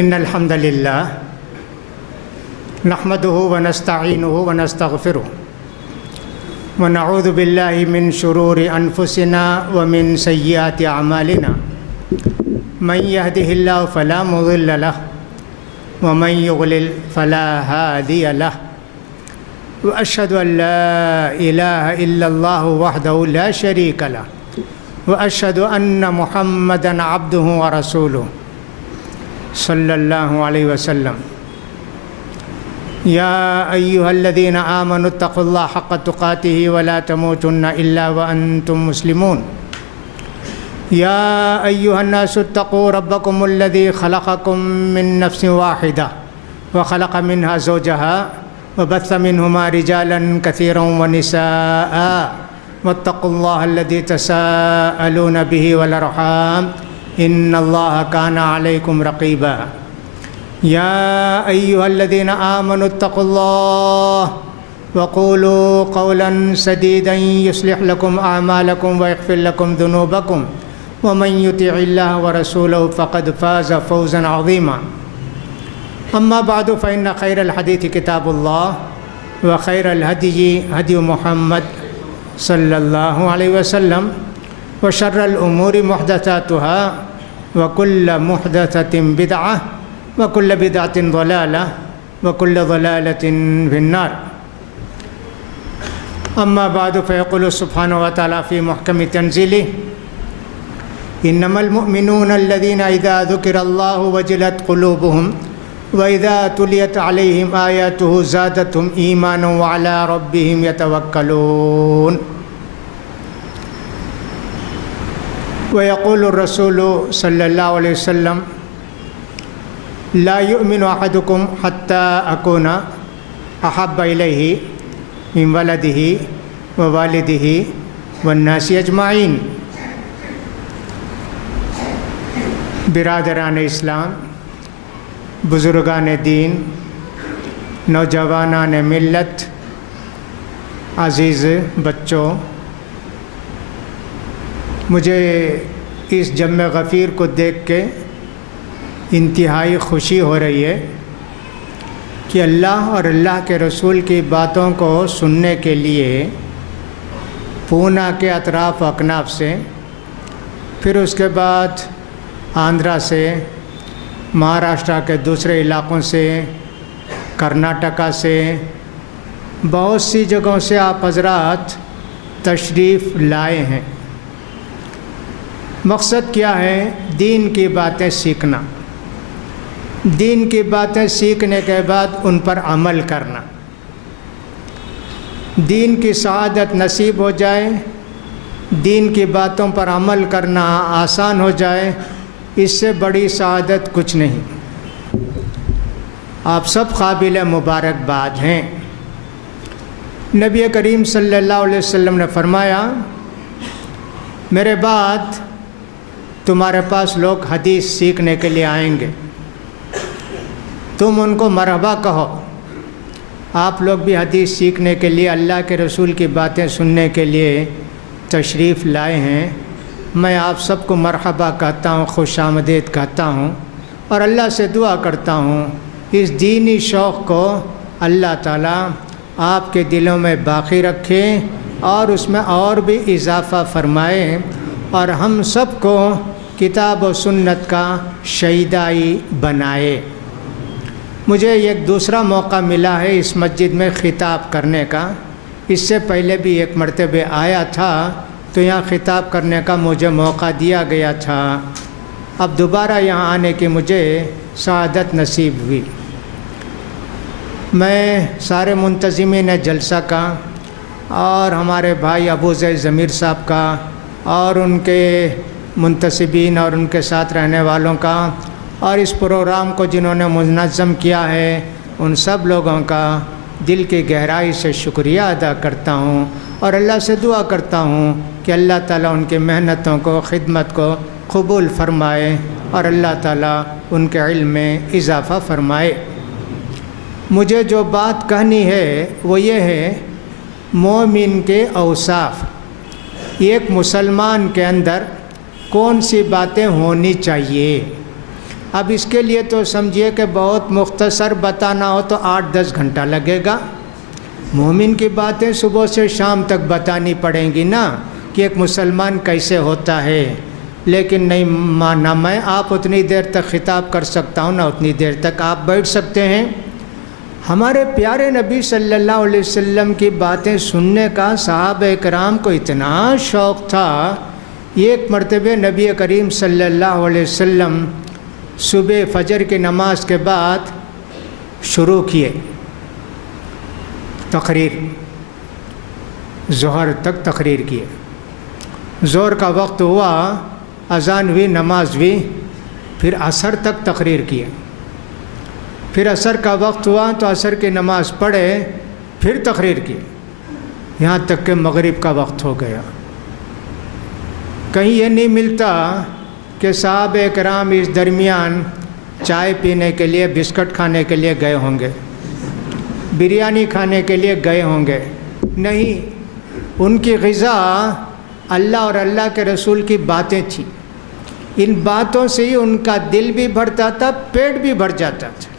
ان الحمد للہ نحمده ونستعینه ونستغفره ونعوذ باللہ من شرور انفسنا ومن سیئات اعمالنا من يهده الله فلا مضل له ومن يضلل فلا هادي له واشهد ان لا اله الا الله وحده لا شريك له واشهد ان محمدا عبده ورسوله صلی اللہ علیہ وسلم یا ایہا الذین آمنوا اتقوا اللہ حق تقاته ولا تموتن الا وانتم مسلمون یا ایہا الناس اتقوا ربکم الذی خلقکم من نفس واحدہ وخلق منها زوجها وبث منهما رجالا كثيرا ونساء واتقوا الله الذي تساءلون به والارحام ان اللہ کان علیکم رقیبا یا ایہا الذین آمنوا اتقوا اللہ وقولوا قولا سدیدا یصلح لکم اعمالکم ویغفر لکم ذنوبکم ومن یطع اللہ ورسولہ فقد فاز فوزا عظیما اما بعد فإن خیر الحدیث کتاب اللہ وخیر الہدی ہدی محمد صلی اللہ علیہ وسلم وشر الامور محدثاتها وكل محدثة بدعة وكل بدعة ضلالة وكل ضلالة في النار اما بعد فيقول سبحانه وتعالى في محكم تنزيله انما المؤمنون الذين اذا ذكر الله وجلت قلوبهم واذا تليت عليهم آياته زادتهم ايمانا وعلى ربهم يتوكلون ويقول الرسول صلی اللہ علیہ وسلم لا يؤمن احدكم حتى اكون احب الیہ من ولده ووالده والناس اجمعین۔ برادران اسلام، بزرگان دین، نوجوانان ملت، عزیز بچوں، مجھے اس جمع غفیر کو دیکھ کے انتہائی خوشی ہو رہی ہے کہ اللہ اور اللہ کے رسول کی باتوں کو سننے کے لیے پونا کے اطراف و اکناف سے، پھر اس کے بعد آندھرا سے، مہاراشٹر کے دوسرے علاقوں سے، کرناٹکا سے، بہت سی جگہوں سے آپ حضرات تشریف لائے ہیں۔ مقصد کیا ہے؟ دین کی باتیں سیکھنا، دین کی باتیں سیکھنے کے بعد ان پر عمل کرنا، دین کی سعادت نصیب ہو جائے، دین کی باتوں پر عمل کرنا آسان ہو جائے، اس سے بڑی سعادت کچھ نہیں۔ آپ سب قابل مبارکباد ہیں۔ نبی کریم صلی اللہ علیہ وسلم نے فرمایا میرے بعد تمہارے پاس لوگ حدیث سیکھنے کے لیے آئیں گے، تم ان کو مرحبا کہو۔ آپ لوگ بھی حدیث سیکھنے کے لیے، اللہ کے رسول کی باتیں سننے کے لیے تشریف لائے ہیں، میں آپ سب کو مرحبا کہتا ہوں، خوش آمدید کہتا ہوں، اور اللہ سے دعا کرتا ہوں اس دینی شوق کو اللہ تعالیٰ آپ کے دلوں میں باقی رکھے اور اس میں اور بھی اضافہ فرمائے، اور ہم سب کو کتاب و سنت کا شہیدائی بنائے۔ مجھے ایک دوسرا موقع ملا ہے اس مسجد میں خطاب کرنے کا، اس سے پہلے بھی ایک مرتبہ آیا تھا تو یہاں خطاب کرنے کا مجھے موقع دیا گیا تھا، اب دوبارہ یہاں آنے کی مجھے سعادت نصیب ہوئی۔ میں سارے منتظمین جلسہ کا اور ہمارے بھائی ابو زید ضمیر صاحب کا اور ان کے منتسبین اور ان کے ساتھ رہنے والوں کا اور اس پروگرام کو جنہوں نے منظم کیا ہے ان سب لوگوں کا دل کی گہرائی سے شکریہ ادا کرتا ہوں، اور اللہ سے دعا کرتا ہوں کہ اللہ تعالیٰ ان کی محنتوں کو، خدمت کو قبول فرمائے اور اللہ تعالیٰ ان کے علم میں اضافہ فرمائے۔ مجھے جو بات کہنی ہے وہ یہ ہے، مومن کے اوصاف، ایک مسلمان کے اندر کون سی باتیں ہونی چاہیے۔ اب اس کے لیے تو سمجھیے کہ بہت مختصر بتانا ہو تو 8-10 گھنٹہ لگے گا۔ مومن کی باتیں صبح سے شام تک بتانی پڑیں گی نا کہ ایک مسلمان کیسے ہوتا ہے، لیکن نہیں نہ میں آپ اتنی دیر تک خطاب کر سکتا ہوں، نہ اتنی دیر تک آپ بیٹھ سکتے ہیں۔ ہمارے پیارے نبی صلی اللہ علیہ وسلم کی باتیں سننے کا صحابہ کرام کو اتنا شوق تھا، ایک مرتبہ نبی کریم صلی اللہ علیہ وسلم صبح فجر کی نماز کے بعد شروع کیے تقریر، ظہر تک تقریر کیے، ظہر کا وقت ہوا، اذان ہوئی، نماز ہوئی، پھر عصر تک تقریر کیے، پھر عصر کا وقت ہوا تو عصر کی نماز پڑھے، پھر تقریر کی، یہاں تک کہ مغرب کا وقت ہو گیا۔ کہیں یہ نہیں ملتا کہ صحابہ کرام اس درمیان چائے پینے کے لیے، بسکٹ کھانے کے لیے گئے ہوں گے، بریانی کھانے کے لیے گئے ہوں گے، نہیں، ان کی غذا اللہ اور اللہ کے رسول کی باتیں تھیں۔ ان باتوں سے ہی ان کا دل بھی بھرتا تھا، پیٹ بھی بھر جاتا تھا۔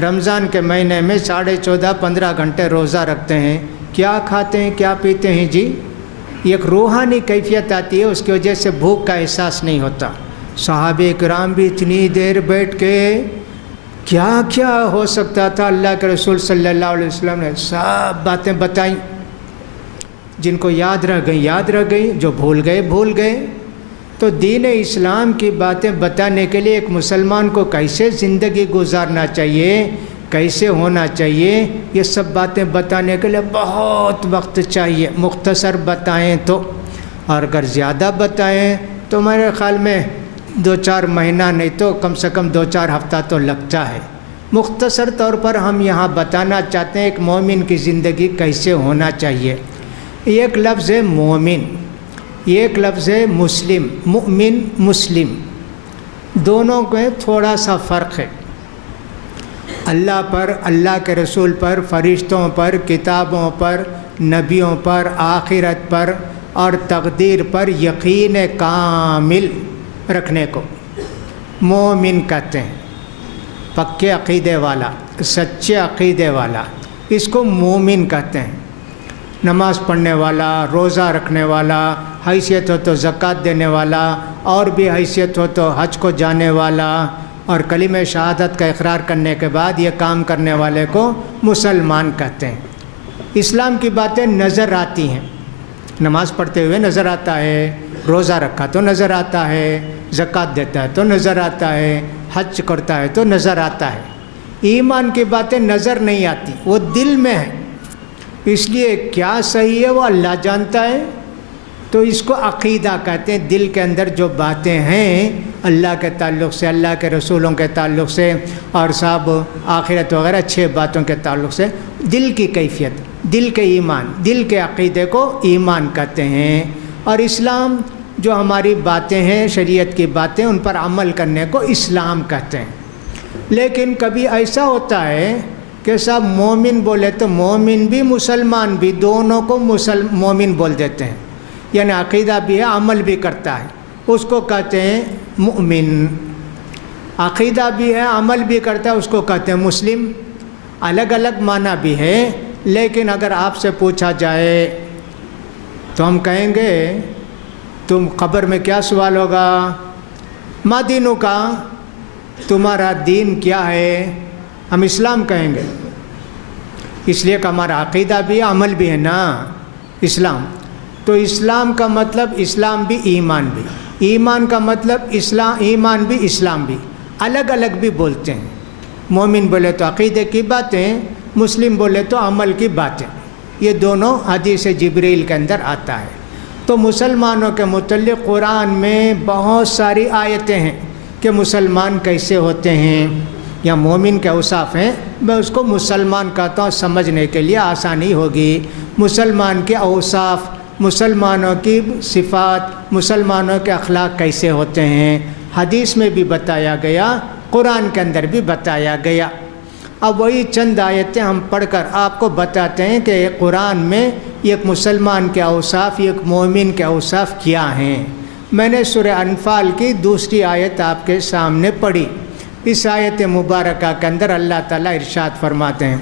رمضان کے مہینے میں 14.5-15 گھنٹے روزہ رکھتے ہیں، کیا کھاتے ہیں، کیا پیتے ہیں جی؟ ایک روحانی کیفیت آتی ہے، اس کی وجہ سے بھوک کا احساس نہیں ہوتا۔ صحابہ کرام بھی اتنی دیر بیٹھ کے کیا کیا ہو سکتا تھا، اللہ کے رسول صلی اللہ علیہ وسلم نے سب باتیں بتائیں، جن کو یاد رہ گئی یاد رہ گئی، جو بھول گئے بھول گئے۔ تو دین اسلام کی باتیں بتانے کے لیے ایک مسلمان کو کیسے زندگی گزارنا چاہیے، کیسے ہونا چاہیے، یہ سب باتیں بتانے کے لیے بہت وقت چاہیے۔ مختصر بتائیں تو، اور اگر زیادہ بتائیں تو میرے خیال میں 2-4 مہینہ نہیں تو کم سے کم 2-4 ہفتہ تو لگتا ہے۔ مختصر طور پر ہم یہاں بتانا چاہتے ہیں ایک مومن کی زندگی کیسے ہونا چاہیے۔ ایک لفظ ہے مومن، ایک لفظ ہے مسلم۔ مؤمن مسلم دونوں میں تھوڑا سا فرق ہے۔ اللہ پر، اللہ کے رسول پر، فرشتوں پر، کتابوں پر، نبیوں پر، آخرت پر اور تقدیر پر یقین کامل رکھنے کو مومن کہتے ہیں۔ پکے عقیدے والا، سچے عقیدے والا، اس کو مومن کہتے ہیں۔ نماز پڑھنے والا، روزہ رکھنے والا، حیثیت ہو تو زکوٰۃ دینے والا، اور بھی حیثیت ہو تو حج کو جانے والا، اور کلمہ شہادت کا اقرار کرنے کے بعد یہ کام کرنے والے کو مسلمان کہتے ہیں۔ اسلام کی باتیں نظر آتی ہیں، نماز پڑھتے ہوئے نظر آتا ہے، روزہ رکھا تو نظر آتا ہے، زکوٰۃ دیتا ہے تو نظر آتا ہے، حج کرتا ہے تو نظر آتا ہے۔ ایمان کی باتیں نظر نہیں آتی، وہ دل میں ہے، اس لیے کیا صحیح ہے وہ اللہ جانتا ہے۔ تو اس کو عقیدہ کہتے ہیں، دل کے اندر جو باتیں ہیں اللہ کے تعلق سے، اللہ کے رسولوں کے تعلق سے، اور سب آخرت وغیرہ اچھے باتوں کے تعلق سے، دل کی کیفیت، دل کے ایمان، دل کے عقیدے کو ایمان کہتے ہیں۔ اور اسلام جو ہماری باتیں ہیں، شریعت کی باتیں، ان پر عمل کرنے کو اسلام کہتے ہیں۔ لیکن کبھی ایسا ہوتا ہے کہ سب مومن بولے تو مومن بھی مسلمان بھی دونوں کو مومن بول دیتے ہیں، یعنی عقیدہ بھی ہے، عمل بھی کرتا ہے، اس کو کہتے ہیں مؤمن۔ عقیدہ بھی ہے، عمل بھی کرتا ہے، اس کو کہتے ہیں مسلم۔ الگ الگ معنی بھی ہے، لیکن اگر آپ سے پوچھا جائے تو ہم کہیں گے تم قبر میں کیا سوال ہوگا؟ ما دینوں کا، تمہارا دین کیا ہے؟ ہم اسلام کہیں گے، اس لیے کہ ہمارا عقیدہ بھی ہے، عمل بھی ہے نا، اسلام۔ تو اسلام کا مطلب اسلام بھی، ایمان بھی، ایمان کا مطلب اسلام، ایمان بھی، اسلام بھی، الگ الگ بھی بولتے ہیں۔ مومن بولے تو عقیدے کی باتیں، مسلم بولے تو عمل کی باتیں، یہ دونوں حدیث جبریل کے اندر آتا ہے۔ تو مسلمانوں کے متعلق قرآن میں بہت ساری آیتیں ہیں کہ مسلمان کیسے ہوتے ہیں، یا مومن کے اوصاف ہیں، میں اس کو مسلمان کہتا ہوں، سمجھنے کے لیے آسانی ہوگی۔ مسلمان کے اوصاف، مسلمانوں کی صفات، مسلمانوں کے اخلاق کیسے ہوتے ہیں، حدیث میں بھی بتایا گیا، قرآن کے اندر بھی بتایا گیا۔ اب وہی چند آیتیں ہم پڑھ کر آپ کو بتاتے ہیں کہ قرآن میں ایک مسلمان کے اوصاف، ایک مومن کے اوصاف کیا ہیں۔ میں نے سورہ انفال کی 2 آیت آپ کے سامنے پڑھی، اس آیت مبارکہ کے اندر اللہ تعالیٰ ارشاد فرماتے ہیں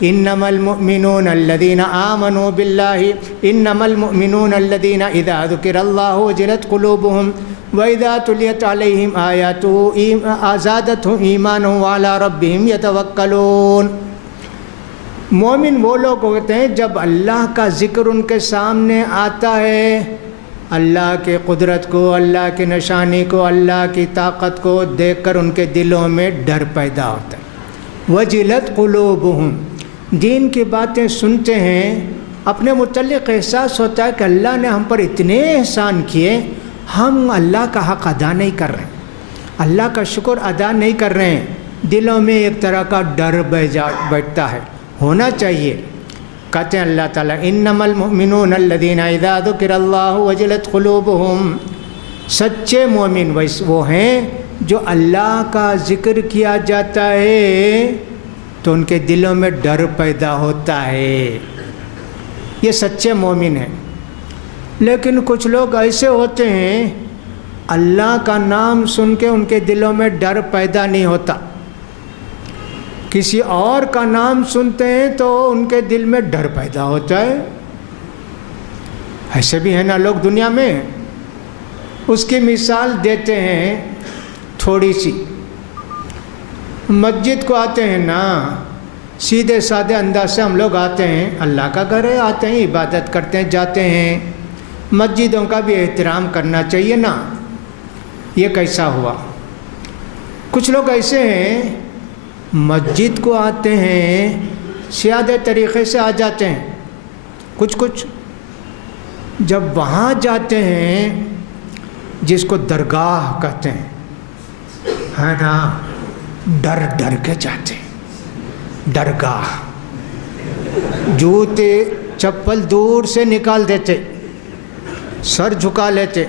انما المؤمنون الذين آمنوا بالله انما المؤمنون الذين اذا ذكر الله وجلت قلوبهم واذا تليت عليهم آياته زادتهم ایمانا وعلى ربهم يتوکلون۔ مومن وہ لوگ ہوتے ہیں جب اللہ کا ذکر ان کے سامنے آتا ہے، اللہ کے قدرت کو، اللہ کی نشانی کو، اللہ کی طاقت کو دیکھ کر ان کے دلوں میں ڈر پیدا ہوتا ہے۔ وجلت قلوبهم، دین کی باتیں سنتے ہیں، اپنے متعلق احساس ہوتا ہے کہ اللہ نے ہم پر اتنے احسان کیے، ہم اللہ کا حق ادا نہیں کر رہے ہیں، اللہ کا شکر ادا نہیں کر رہے ہیں، دلوں میں ایک طرح کا ڈر بیٹھتا ہے، ہونا چاہیے۔ کہتے ہیں اللہ تعالیٰ انما المؤمنون الذین اذا ذکر اللہ وجلت قلوبهم، سچے مومن وہ ہیں جو اللہ کا ذکر کیا جاتا ہے تو ان کے دلوں میں ڈر پیدا ہوتا ہے، یہ سچے مومن ہیں۔ لیکن کچھ لوگ ایسے ہوتے ہیں اللہ کا نام سن کے ان کے دلوں میں ڈر پیدا نہیں ہوتا، کسی اور کا نام سنتے ہیں تو ان کے دل میں ڈر پیدا ہوتا ہے۔ ایسے بھی ہیں نا لوگ دنیا میں۔ اس کی مثال دیتے ہیں تھوڑی سی، مسجد کو آتے ہیں نا، سیدھے سادے انداز سے ہم لوگ آتے ہیں، اللہ کا گھر ہے، آتے ہیں عبادت کرتے ہیں، جاتے ہیں، مسجدوں کا بھی احترام کرنا چاہیے نا۔ یہ کیسا ہوا؟ کچھ لوگ ایسے ہیں مسجد کو آتے ہیں، سیادے طریقے سے آ جاتے ہیں، کچھ جب وہاں جاتے ہیں جس کو درگاہ کہتے ہیں، ہے نا، ڈر ڈر کے جاتے ہیں درگاہ، جوتے چپل دور سے نکال دیتے، سر جھکا لیتے،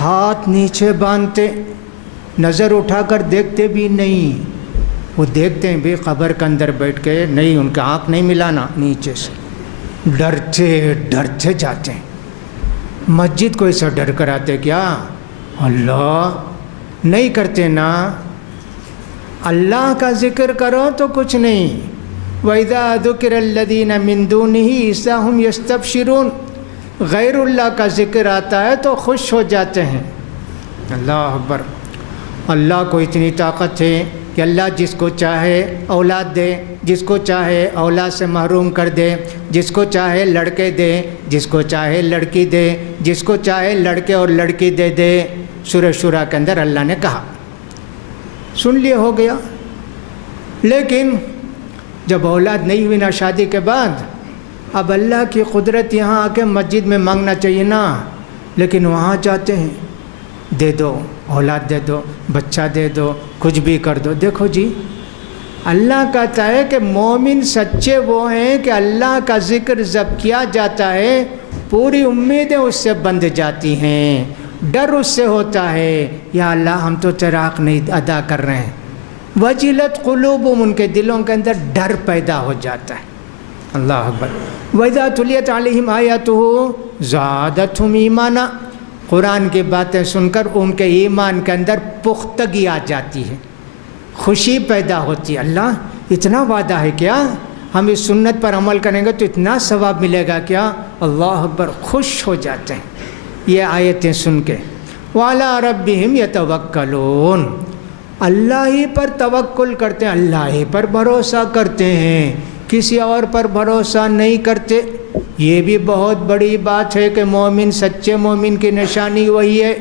ہاتھ نیچے باندھتے، نظر اٹھا کر دیکھتے بھی نہیں، وہ دیکھتے ہیں بھی قبر کے اندر بیٹھ کے، نہیں ان کا آنکھ نہیں ملانا نیچے سے، ڈرتے ڈرتے جاتے ہیں۔ مسجد کو ایسا ڈر کر آتے کیا؟ اللہ نہیں کرتے نا، اللہ کا ذکر کرو تو کچھ نہیں۔ وَإِذَا ذُكِرَ الَّذِينَ مِن دُونِهِ إِذَا هُمْ يَسْتَبْشِرُونَ، غیر اللہ کا ذکر آتا ہے تو خوش ہو جاتے ہیں۔ اللہ اکبر۔ اللہ کو اتنی طاقت ہے کہ اللہ جس کو چاہے اولاد دے، جس کو چاہے اولاد سے محروم کر دے، جس کو چاہے لڑکے دے، جس کو چاہے لڑکی دے، جس کو چاہے لڑکے اور لڑکی دے دے۔ سورہ شورى کے اندر اللہ نے کہا، سن لیے ہو گیا۔ لیکن جب اولاد نہیں ہوئی نا شادی کے بعد، اب اللہ کی قدرت یہاں آ کے مسجد میں مانگنا چاہیے نا، لیکن وہاں جاتے ہیں، دے دو اولاد، دے دو بچہ، دے دو کچھ بھی کر دو۔ دیکھو جی، اللہ کہتا ہے کہ مومن سچے وہ ہیں کہ اللہ کا ذکر جب کیا جاتا ہے پوری امیدیں اس سے بندھ جاتی ہیں، ڈر اس سے ہوتا ہے، یا اللہ ہم تو تیرا حق نہیں ادا کر رہے ہیں۔ وجلت قلوبہم، ان کے دلوں کے اندر ڈر پیدا ہو جاتا ہے۔ اللہ اکبر۔ وَإِذَا تُلِيَتْ عَلَيْهِمْ آيَاتُهُ زَادَتْهُمْ ایمانا، قرآن کی باتیں سن کر ان کے ایمان کے اندر پختگی آ جاتی ہے، خوشی پیدا ہوتی ہے۔ اللہ اتنا وعدہ ہے کیا؟ ہم اس سنت پر عمل کریں گے تو اتنا ثواب ملے گا کیا؟ اللہ اکبر، خوش ہو جاتے ہیں یہ آیتیں سن کے۔ وَعَلَىٰ رَبِّهِمْ يَتَوَكَّلُونَ، اللہ ہی پر توکل کرتے ہیں، اللہ ہی پر بھروسہ کرتے ہیں، کسی اور پر بھروسہ نہیں کرتے۔ یہ بھی بہت بڑی بات ہے کہ مومن، سچے مومن کی نشانی وہی ہے،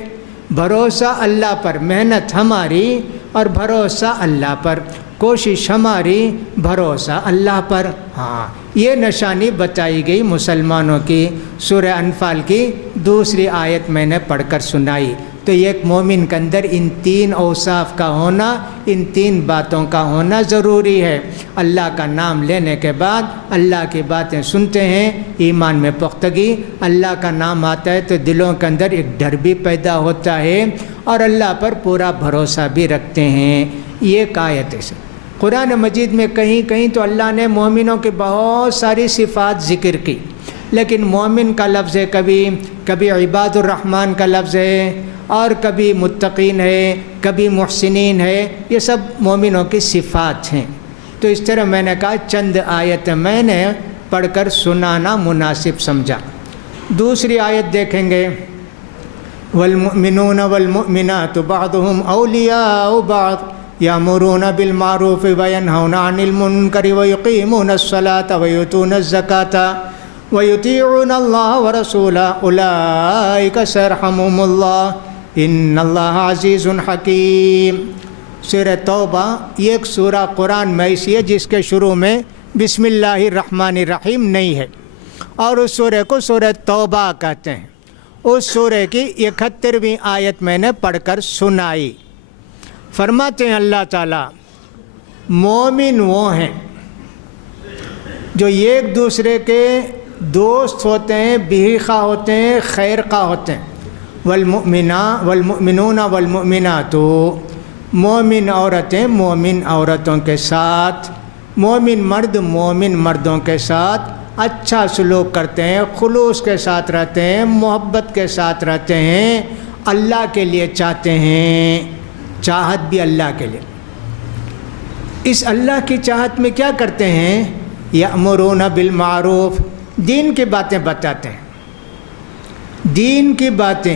بھروسہ اللہ پر، محنت ہماری اور بھروسہ اللہ پر، کوشش ہماری، بھروسہ اللہ پر۔ ہاں، یہ نشانی بتائی گئی مسلمانوں کی سورہ انفال کی دوسری آیت میں نے پڑھ کر سنائی۔ تو ایک مومن کے اندر ان تین اوصاف کا ہونا، ان تین باتوں کا ہونا ضروری ہے۔ اللہ کا نام لینے کے بعد اللہ کی باتیں سنتے ہیں، ایمان میں پختگی، اللہ کا نام آتا ہے تو دلوں کے اندر ایک ڈر بھی پیدا ہوتا ہے اور اللہ پر پورا بھروسہ بھی رکھتے ہیں۔ یہ ایک آیت ہے۔ قرآن مجید میں کہیں کہیں تو اللہ نے مومنوں کی بہت ساری صفات ذکر کی، لیکن مومن کا لفظ ہے، کبھی عباد الرحمن کا لفظ ہے، اور کبھی متقین ہے، کبھی محسنین ہے، یہ سب مومنوں کی صفات ہیں۔ تو اس طرح میں نے کہا چند آیت میں نے پڑھ کر سنانا مناسب سمجھا۔ دوسری آیت دیکھیں گے، والمؤمنون والمؤمنات بعضهم اولیاء بعض یامرون بالمعروف وینہون عن المنکر ویقیمون الصلاة ویؤتون الزکاة ویطیعون اللہ ورسولہ اولئک سیرحمهم اللہ ان اللہ عزیز حکیم۔ سورہ توبہ یہ ایک سورہ قرآن میں ایسی ہے جس کے شروع میں بسم اللہ الرحمن الرحیم نہیں ہے، اور اس سورہ کو سورہ توبہ کہتے ہیں۔ اس سورہ کی 71ویں آیت میں نے پڑھ کر سنائی۔ فرماتے ہیں اللہ تعالیٰ مومن وہ ہیں جو ایک دوسرے کے دوست ہوتے ہیں، بھی خواہ ہوتے ہیں، خیر خواہ ہوتے ہیں۔ والمؤمنون والمؤمنات، مومن عورتیں مومن عورتوں کے ساتھ، مومن مرد مومن مردوں کے ساتھ اچھا سلوک کرتے ہیں، خلوص کے ساتھ رہتے ہیں، محبت کے ساتھ رہتے ہیں، اللہ کے لیے چاہتے ہیں، چاہت بھی اللہ کے لیے۔ اس اللہ کی چاہت میں کیا کرتے ہیں؟ یأمرون بالمعروف، دین کی باتیں بتاتے ہیں، دین کی باتیں۔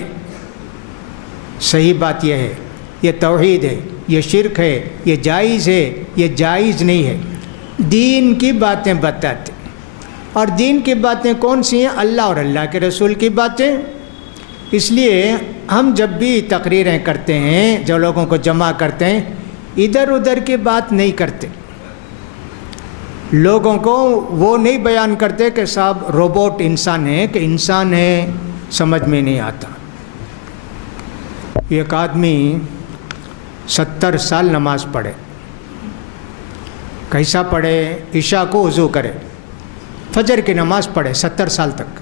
صحیح بات یہ ہے، یہ توحید ہے، یہ شرک ہے، یہ جائز ہے، یہ جائز نہیں ہے، دین کی باتیں بتاتے۔ اور دین کی باتیں کون سی ہیں؟ اللہ اور اللہ کے رسول کی باتیں۔ اس لیے ہم جب بھی تقریریں کرتے ہیں، جو لوگوں کو جمع کرتے ہیں، ادھر ادھر کی بات نہیں کرتے، لوگوں کو وہ نہیں بیان کرتے کہ صاحب روبوٹ انسان ہے کہ انسان ہے، سمجھ میں نہیں آتا۔ ایک آدمی 70 سال نماز پڑھے، کیسا پڑھے؟ عشاء کو وضو کرے، فجر کی نماز پڑھے 70 سال تک،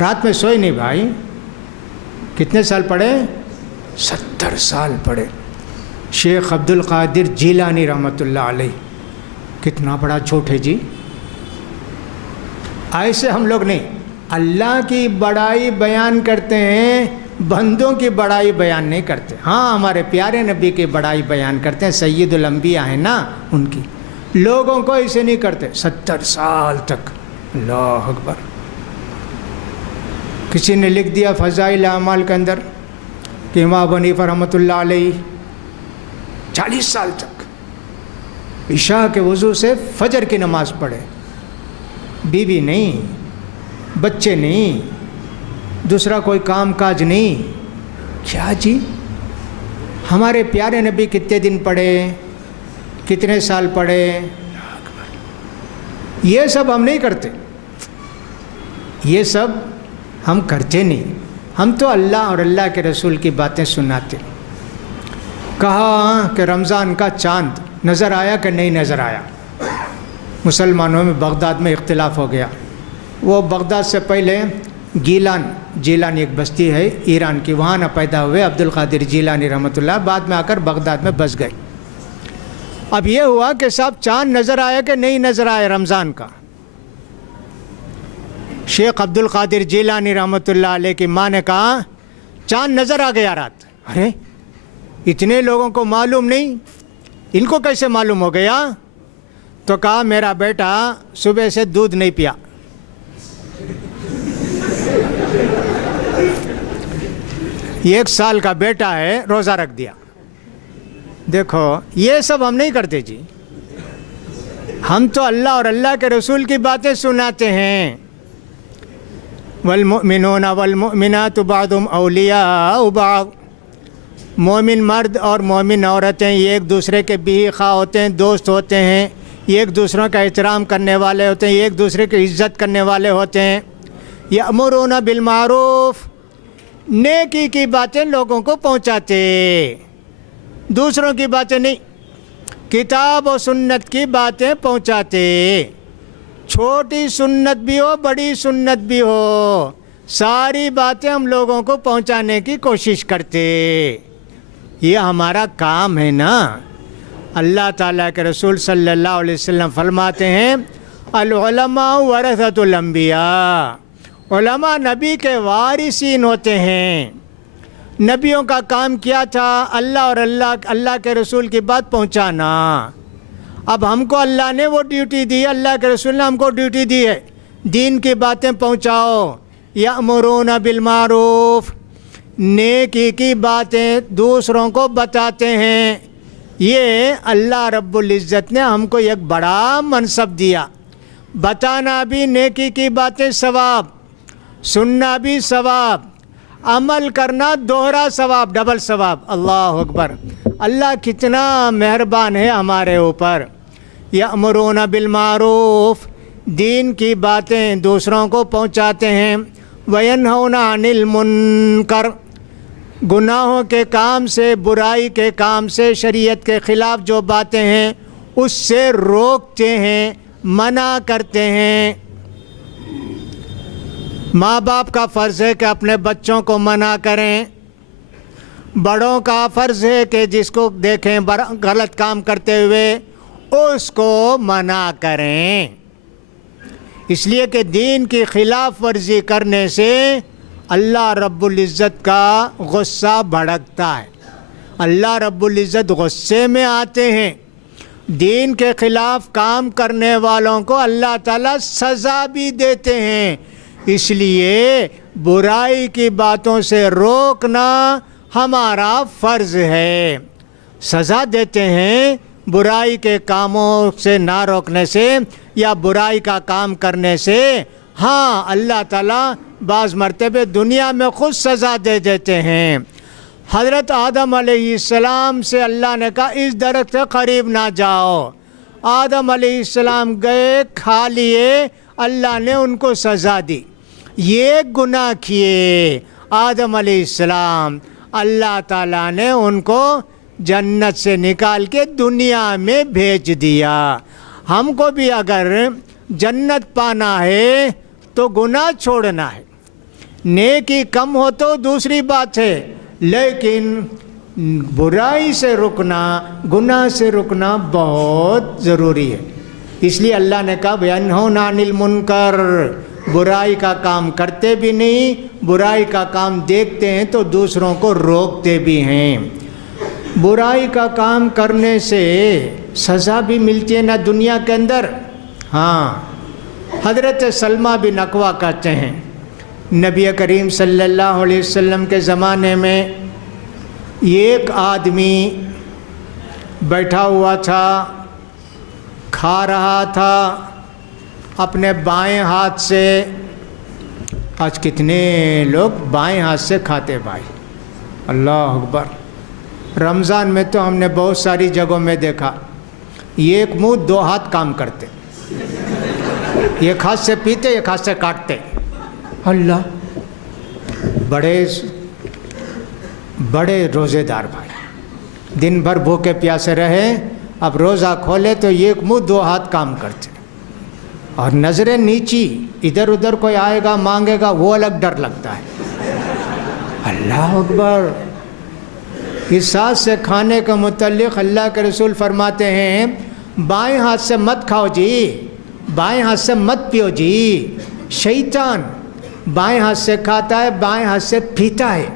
رات میں سوئے نہیں بھائی۔ کتنے سال پڑھے؟ 70 سال پڑھے۔ شیخ عبد القادر جیلانی رحمۃ اللہ علیہ، کتنا بڑا جھوٹ ہے جی۔ ایسے ہم لوگ نہیں، اللہ کی بڑائی بیان کرتے ہیں، بندوں کی بڑائی بیان نہیں کرتے۔ ہاں ہمارے پیارے نبی کی بڑائی بیان کرتے ہیں، سید الانبیاء ہیں نا ان کی، لوگوں کو ایسے نہیں کرتے۔ 70 سال تک، اللہ اکبر۔ کسی نے لکھ دیا فضائل اعمال کے اندر کہ امام ابو حنیفہ رحمۃ اللہ علیہ 40 سال تک عشاء کے وضو سے فجر کی نماز پڑھے، بیوی نہیں، بچے نہیں، دوسرا کوئی کام کاج نہیں۔ کیا جی؟ ہمارے پیارے نبی کتنے دن پڑھے، کتنے سال پڑھے؟ یہ سب ہم نہیں کرتے، یہ سب ہم کرتے نہیں۔ ہم تو اللہ اور اللہ کے رسول کی باتیں سناتے۔ کہا کہ رمضان کا چاند نظر آیا کہ نہیں نظر آیا؟ مسلمانوں میں بغداد میں اختلاف ہو گیا۔ وہ بغداد سے پہلے جیلان ایک بستی ہے ایران کی، وہاں نہ پیدا ہوئے عبد القادر جیلانی رحمۃ اللہ، بعد میں آ کر بغداد میں بس گئے۔ اب یہ ہوا کہ صاحب چاند نظر آیا کہ نہیں نظر آیا رمضان کا؟ شیخ عبد القادر جیلانی رحمۃ اللہ علیہ کی ماں نے کہا چاند نظر آ گیا رات۔ ارے اتنے لوگوں کو معلوم نہیں، ان کو کیسے معلوم ہو گیا؟ تو کہا میرا بیٹا صبح سے دودھ نہیں پیا، یہ 1 سال کا بیٹا ہے، روزہ رکھ دیا۔ دیکھو یہ سب ہم نہیں کرتے جی، ہم تو اللہ اور اللہ کے رسول کی باتیں سناتے ہیں۔ والمؤمنون والمؤمنات بعضهم اولیاء بعض، مومن مرد اور مومن عورتیں یہ ایک دوسرے کے بھی خواہ ہوتے ہیں، دوست ہوتے ہیں، یہ ایک دوسروں کا احترام کرنے والے ہوتے ہیں، یہ ایک دوسرے کی عزت کرنے والے ہوتے ہیں۔ یأمرون بالمعروف، نیکی کی باتیں لوگوں کو پہنچاتے، دوسروں کی باتیں نہیں، کتاب و سنت کی باتیں پہنچاتے، چھوٹی سنت بھی ہو بڑی سنت بھی ہو، ساری باتیں ہم لوگوں کو پہنچانے کی کوشش کرتے۔ یہ ہمارا کام ہے نا۔ اللہ تعالیٰ کے رسول صلی اللہ علیہ وسلم فرماتے ہیں العلماء ورثۃ الانبیاء، علماء نبی کے وارثین ہوتے ہیں. نبیوں کا کام کیا تھا؟ اللہ اور اللہ کے رسول کی بات پہنچانا. اب ہم کو اللہ نے وہ ڈیوٹی دی، اللہ کے رسول نے ہم کو ڈیوٹی دی ہے، دین کی باتیں پہنچاؤ. یأمرون بالمعروف، نیکی کی باتیں دوسروں کو بتاتے ہیں. یہ اللہ رب العزت نے ہم کو ایک بڑا منصب دیا. بتانا بھی نیکی کی باتیں ثواب، سننا بھی ثواب، عمل کرنا دوہرا ثواب، ڈبل ثواب. اللہ اکبر. اللہ کتنا مہربان ہے ہمارے اوپر. یأمرون بالمعروف، دین کی باتیں دوسروں کو پہنچاتے ہیں. وینہون عن المنکر، گناہوں کے کام سے، برائی کے کام سے، شریعت کے خلاف جو باتیں ہیں اس سے روکتے ہیں، منع کرتے ہیں. ماں باپ کا فرض ہے کہ اپنے بچوں کو منع کریں. بڑوں کا فرض ہے کہ جس کو دیکھیں غلط کام کرتے ہوئے اس کو منع کریں. اس لیے کہ دین کی خلاف ورزی کرنے سے اللہ رب العزت کا غصہ بھڑکتا ہے. اللہ رب العزت غصے میں آتے ہیں. دین کے خلاف کام کرنے والوں کو اللہ تعالیٰ سزا بھی دیتے ہیں. اس لیے برائی کی باتوں سے روکنا ہمارا فرض ہے. سزا دیتے ہیں برائی کے کاموں سے نہ روکنے سے یا برائی کا کام کرنے سے. ہاں اللہ تعالیٰ بعض مرتبہ دنیا میں خود سزا دے دیتے ہیں. حضرت آدم علیہ السلام سے اللہ نے کہا اس درخت سے قریب نہ جاؤ. آدم علیہ السلام گئے، کھا لیے، اللہ نے ان کو سزا دی. یہ گناہ کیے آدم علیہ السلام، اللہ تعالیٰ نے ان کو جنت سے نکال کے دنیا میں بھیج دیا. ہم کو بھی اگر جنت پانا ہے تو گناہ چھوڑنا ہے. نیکی کم ہو تو دوسری بات ہے، لیکن برائی سے رکنا، گناہ سے رکنا بہت ضروری ہے. اس لیے اللہ نے کہا وینہون عن المنکر، برائی کا کام کرتے بھی نہیں، برائی کا کام دیکھتے ہیں تو دوسروں کو روکتے بھی ہیں. برائی کا کام کرنے سے سزا بھی ملتی ہے نا دنیا کے اندر. ہاں، حضرت سلمہ بن اکوع کہتے ہیں نبی کریم صلی اللہ علیہ وسلم کے زمانے میں ایک آدمی بیٹھا ہوا تھا، کھا رہا تھا اپنے بائیں ہاتھ سے. آج کتنے لوگ بائیں ہاتھ سے کھاتے بھائی. اللہ اکبر. رمضان میں تو ہم نے بہت ساری جگہوں میں دیکھا ایک منہ دو ہاتھ کام کرتے، ایک ہاتھ سے پیتے ایک ہاتھ سے کاٹتے. اللہ، بڑے روزے دار بھائی، دن بھر بھوکے پیاسے رہے، اب روزہ کھولے تو ایک منہ دو ہاتھ کام کرتے. اور نظریں نیچی، ادھر ادھر کوئی آئے گا مانگے گا وہ الگ ڈر لگتا ہے. اللہ اکبر. اس ہاتھ سے کھانے کے متعلق اللہ کے رسول فرماتے ہیں بائیں ہاتھ سے مت کھاؤ جی، بائیں ہاتھ سے مت پیو جی. شیطان بائیں ہاتھ سے کھاتا ہے، بائیں ہاتھ سے پیتا ہے.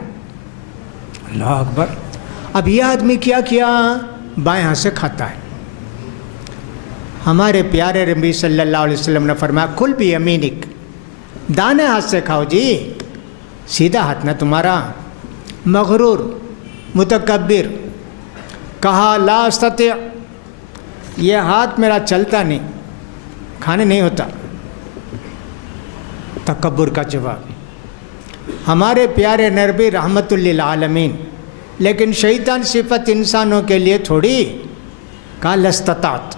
اللہ اکبر. اب یہ آدمی کیا بائیں ہاتھ سے کھاتا ہے. ہمارے پیارے نبی صلی اللہ علیہ وسلم نے فرمایا کل بھی یمینک، دانے ہاتھ سے کھاؤ جی، سیدھا ہاتھ نہ تمہارا. مغرور، متکبر. کہا لا استطیع، یہ ہاتھ میرا چلتا نہیں، کھانے نہیں ہوتا. تکبر کا جواب. ہمارے پیارے نبی رحمت للعالمین، لیکن شیطان صفت انسانوں کے لیے تھوڑی. کہا لستطعت،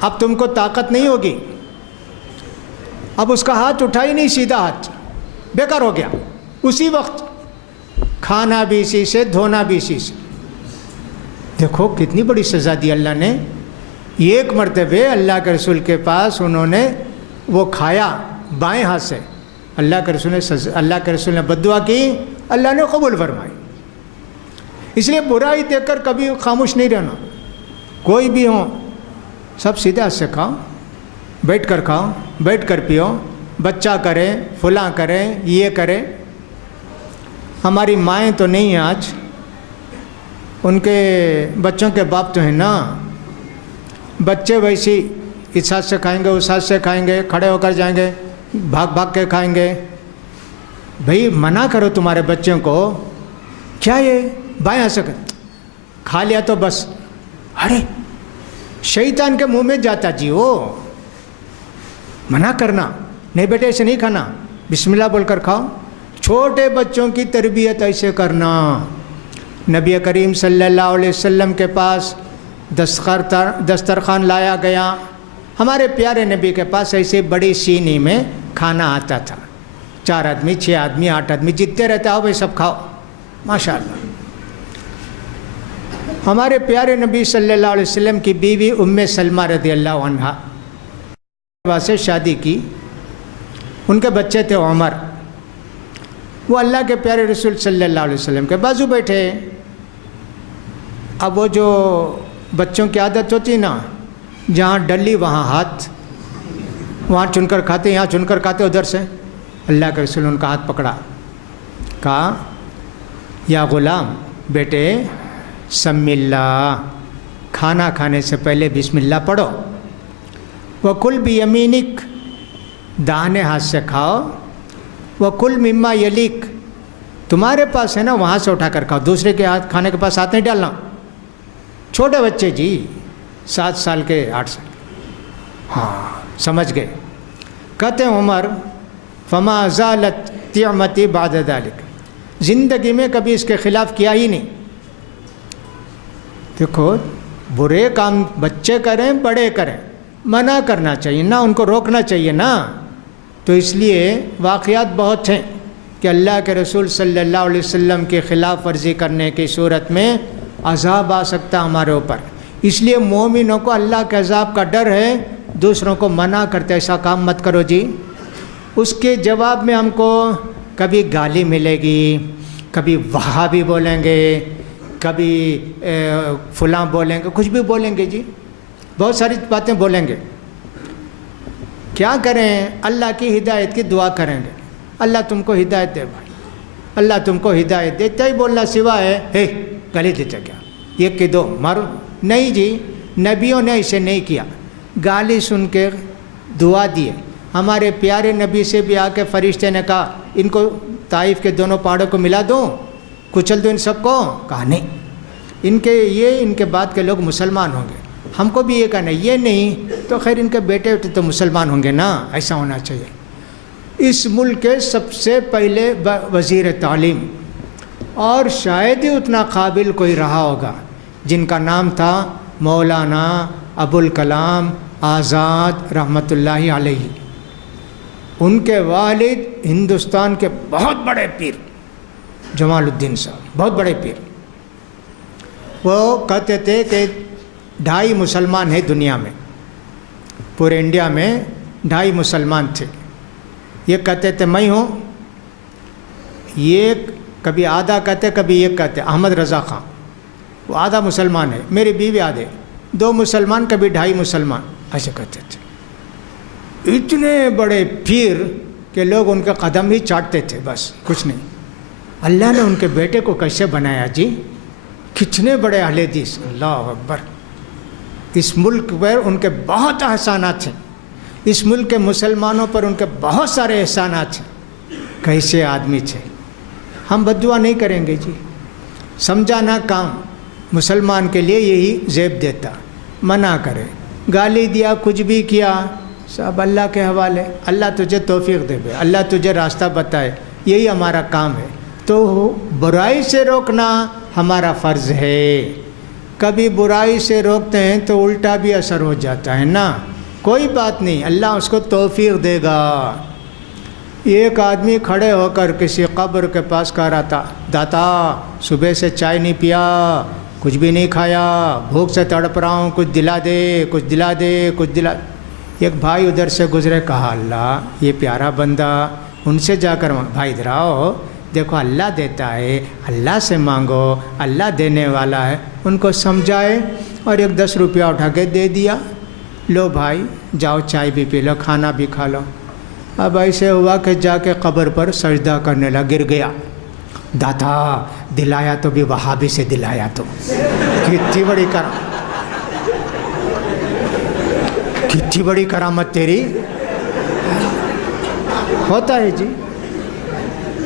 اب تم کو طاقت نہیں ہوگی. اب اس کا ہاتھ اٹھا ہی نہیں، سیدھا ہاتھ، بیکار ہو گیا. اسی وقت کھانا بھی اسی سے، دھونا بھی اسی سے. دیکھو کتنی بڑی سزا دی اللہ نے. ایک مرتبہ اللہ کے رسول کے پاس انہوں نے وہ کھایا بائیں ہاتھ سے. اللہ کے رسول نے بددعا کی، اللہ نے قبول فرمائی. اس لیے برائی دیکھ کر کبھی خاموش نہیں رہنا. کوئی بھی ہو، سب سیدھے ہاتھ سے کھاؤ، بیٹھ کر کھاؤ، بیٹھ کر پیو، بچہ کریں، فلاں کریں، یہ کریں. ہماری مائیں تو نہیں ہیں آج، ان کے بچوں کے باپ تو ہیں نا. بچے ویسی اس ہاتھ سے کھائیں گے، اس ہاتھ سے کھائیں گے، کھڑے ہو کر جائیں گے، بھاگ بھاگ کے کھائیں گے. بھئی منع کرو تمہارے بچوں کو. کیا یہ بائیں ہاتھ سے کھا لیا تو بس، ارے شیطان کے منہ میں جاتا جی. وہ منع کرنا، نہیں بیٹے ایسے نہیں کھانا، بسم اللہ بول کر کھاؤ. چھوٹے بچوں کی تربیت ایسے کرنا. نبی کریم صلی اللہ علیہ وسلم کے پاس دسترخوان لایا گیا. ہمارے پیارے نبی کے پاس ایسے بڑی سینی میں کھانا آتا تھا. 4 آدمی، 6 آدمی، 8 آدمی جتنے رہتے آؤ بھائی سب کھاؤ. ماشاء اللہ. ہمارے پیارے نبی صلی اللہ علیہ وسلم کی بیوی ام سلمہ رضی اللہ عنہا سے شادی کی. ان کے بچے تھے عمر. وہ اللہ کے پیارے رسول صلی اللہ علیہ وسلم کے بازو بیٹھے. اب وہ جو بچوں کی عادت ہوتی نا، جہاں ڈلی وہاں ہاتھ، وہاں چن کر کھاتے، یہاں چن کر کھاتے. ادھر سے اللہ کے رسول ان کا ہاتھ پکڑا، کہا یا غلام، بیٹے سم اللہ، کھانا کھانے سے پہلے بسم اللہ پڑھو. وَكُلْ بِيَمِينِكَ، داہنے ہاتھ سے کھاؤ. وَكُلْ مِمَّا يَلِيكَ، تمہارے پاس ہے نا وہاں سے اٹھا کر کھاؤ، دوسرے کے ہاتھ کھانے کے پاس ہاتھ نہیں ڈالنا. چھوٹے بچے جی، 7 سال کے، 8 سال کے. ہاں سمجھ گئے. کہتے ہیں عمر فما زالت طعمتی بعد ذلك، زندگی میں کبھی اس کے خلاف کیا ہی نہیں. دیکھو برے کام بچے کریں بڑے کریں، منع کرنا چاہیے نا، ان کو روکنا چاہیے نا. تو اس لیے واقعات بہت ہیں کہ اللہ کے رسول صلی اللہ علیہ وسلم کی خلاف ورزی کرنے کی صورت میں عذاب آ سکتا ہمارے اوپر. اس لیے مومنوں کو اللہ کے عذاب کا ڈر ہے. دوسروں کو منع کرتے ایسا کام مت کرو جی. اس کے جواب میں ہم کو کبھی گالی ملے گی، کبھی وہابی بولیں گے، کبھی فلاں بولیں گے، کچھ بھی بولیں گے جی، بہت ساری باتیں بولیں گے. کیا کریں؟ اللہ کی ہدایت کی دعا کریں گے. اللہ تم کو ہدایت دے بھائی، اللہ تم کو ہدایت دے. ہی بولنا سوائے ہے گالی دیتے کیا، یہ کہ دو مارو نہیں جی. نبیوں نے اسے نہیں کیا، گالی سن کے دعا دیے. ہمارے پیارے نبی سے بھی آ کے فرشتے نے کہا ان کو طائف کے دونوں پہاڑوں کو ملا دو، کچل دو ان سب کو. کہا نہیں، ان کے بعد کے لوگ مسلمان ہوں گے. ہم کو بھی یہ کہنا یہ نہیں تو خیر ان کے بیٹے تو مسلمان ہوں گے نا. ایسا ہونا چاہیے. اس ملک کے سب سے پہلے وزیر تعلیم، اور شاید ہی اتنا قابل کوئی رہا ہوگا، جن کا نام تھا مولانا ابوالکلام آزاد رحمۃ اللہ علیہ. ان کے والد ہندوستان کے بہت بڑے پیر جمال الدین صاحب، بہت بڑے پیر. وہ کہتے تھے کہ 2.5 مسلمان ہیں دنیا میں، پورے انڈیا میں 2.5 مسلمان تھے. یہ کہتے تھے میں ہوں. یہ کبھی آدھا کہتے کبھی یہ کہتے. احمد رضا خان وہ آدھا مسلمان ہے، میری بیوی آدھے، 2 مسلمان کبھی 2.5 مسلمان، ایسے کہتے تھے. اتنے بڑے پیر کہ لوگ ان کے قدم ہی چاٹتے تھے، بس کچھ نہیں. اللہ نے ان کے بیٹے کو کیسے بنایا جی، کتنے بڑے اہل حدیث. اللہ اکبر. اس ملک پر ان کے بہت احسانات ہیں، اس ملک کے مسلمانوں پر ان کے بہت سارے احسانات ہیں. کیسے آدمی تھے. ہم بد دعا نہیں کریں گے جی. سمجھانا کام مسلمان کے لیے یہی زیب دیتا. منع کرے، گالی دیا، کچھ بھی کیا، سب اللہ کے حوالے. اللہ تجھے توفیق دے، اللہ تجھے راستہ بتائے، یہی ہمارا کام ہے. تو برائی سے روکنا ہمارا فرض ہے. کبھی برائی سے روکتے ہیں تو الٹا بھی اثر ہو جاتا ہے نا. کوئی بات نہیں، اللہ اس کو توفیق دے گا. ایک آدمی کھڑے ہو کر کسی قبر کے پاس کہہ رہا تھا، داتا صبح سے چائے نہیں پیا، کچھ بھی نہیں کھایا، بھوک سے تڑپ رہا ہوں، کچھ دلا دے، کچھ دلا دے، کچھ دلا. ایک بھائی ادھر سے گزرے، کہا اللہ یہ پیارا بندہ، ان سے جا کر بھائی ادھر آؤ، دیکھو اللہ دیتا ہے، اللہ سے مانگو، اللہ دینے والا ہے. ان کو سمجھائے اور ایک 10 روپیہ اٹھا کے دے دیا. لو بھائی جاؤ چائے بھی پی لو، کھانا بھی کھا لو. اب ایسے ہوا کہ جا کے قبر پر سجدہ کرنے لگا، گر گیا۔ داتا دلایا تو بھی وہابی سے دلایا تو، کتنی بڑی کرامت تیری ہوتا ہے جی۔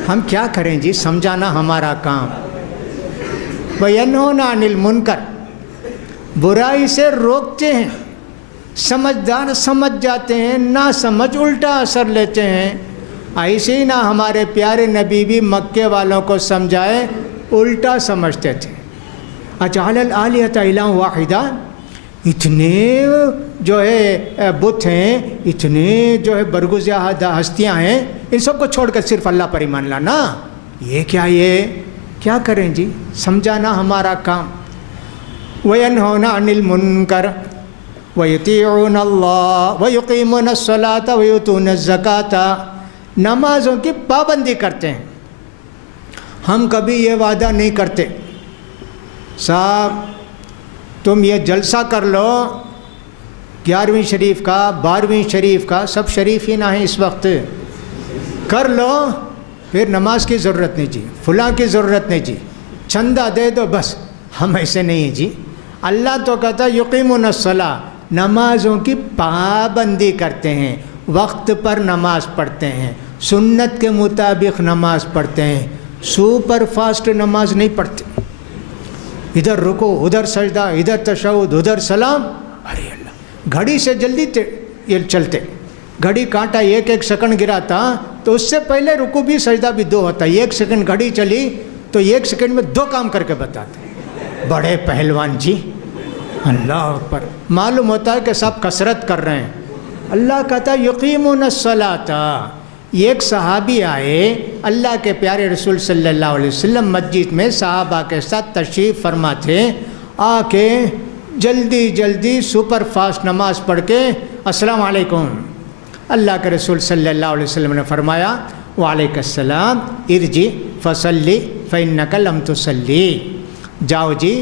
ہم کیا کریں جی، سمجھانا ہمارا کام۔ وَيَنْهُونَ عَنِ الْمُنْكَرِ، برائی سے روکتے ہیں، سمجھدار سمجھ جاتے ہیں، نہ سمجھ الٹا اثر لیتے ہیں۔ ایسے ہی نہ ہمارے پیارے نبی بھی مکے والوں کو سمجھائے الٹا سمجھتے تھے۔ اجعل الآلہۃ الہا واحدا، اتنے جو ہے بت ہیں، اتنے جو ہے برگزیدہ ہستیاں ہیں، ان سب کو چھوڑ کر صرف اللہ پر ایمان لانا، یہ کیا کریں جی، سمجھانا ہمارا کام۔ وَيَنْهُونَ عَنِ الْمُنْكَرِ وَيُطِيعُونَ اللَّهَ وَيُقِيمُونَ الصَّلَاةَ وَيُؤْتُونَ الزَّكَاةَ، نمازوں کی پابندی کرتے ہیں۔ ہم کبھی یہ وعدہ نہیں کرتے صاحب تم یہ جلسہ کر لو 11ویں شریف کا، 12ویں شریف کا، سب شریف ہی نہ ہیں اس وقت، کر لو، پھر نماز کی ضرورت نہیں جی، فلاں کی ضرورت نہیں جی، چندہ دے دو بس۔ ہم ایسے نہیں ہیں جی۔ اللہ تو کہتا ہے یقیمون الصلاۃ، نمازوں کی پابندی کرتے ہیں، وقت پر نماز پڑھتے ہیں، سنت کے مطابق نماز پڑھتے ہیں، سپر فاسٹ نماز نہیں پڑھتے، ادھر رکو ادھر سجدہ ادھر تشہد ادھر سلام، ارے اللہ، گھڑی سے جلدی یہ چلتے، گھڑی کانٹا 1 سیکنڈ گرا تھا تو اس سے پہلے رکو بھی سجدہ بھی 2 ہوتا، 1 سیکنڈ گھڑی چلی تو 1 سیکنڈ میں 2 کام کر کے بتاتے، بڑے پہلوان جی، اللہ اکبر۔ معلوم ہوتا ہے کہ سب کثرت کر رہے ہیں۔ اللہ کہتا ہے یقیمون الصلاۃ۔ ایک صحابی آئے، اللہ کے پیارے رسول صلی اللہ علیہ وسلم مسجد میں صحابہ کے ساتھ تشریف فرما تھے، آ کے جلدی سپر فاسٹ نماز پڑھ کے السلام علیکم۔ اللہ کے رسول صلی اللہ علیہ وسلم نے فرمایا وعلیکم السلام، ارجع فصلی فإنک لم تصلی، جاؤ جی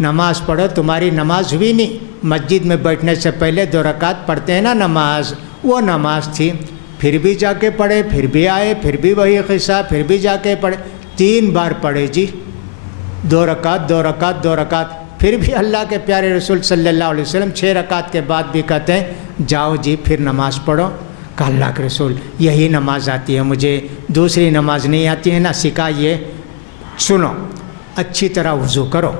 نماز پڑھو، تمہاری نماز ہوئی نہیں۔ مسجد میں بیٹھنے سے پہلے 2 رکعت پڑھتے ہیں نا نماز، وہ نماز تھی، پھر بھی جا کے پڑھے، پھر بھی آئے، پھر بھی وہی قصہ، پھر بھی جا کے پڑھے، 3 بار پڑھے جی، 2 رکعت، پھر بھی اللہ کے پیارے رسول صلی اللہ علیہ وسلم 6 رکعت کے بعد بھی کہتے ہیں جاؤ جی پھر نماز پڑھو۔ کہا اللہ کے رسول یہی نماز آتی ہے مجھے، دوسری نماز نہیں آتی ہے نا، سکھائیے۔ سنو، اچھی طرح وضو کرو،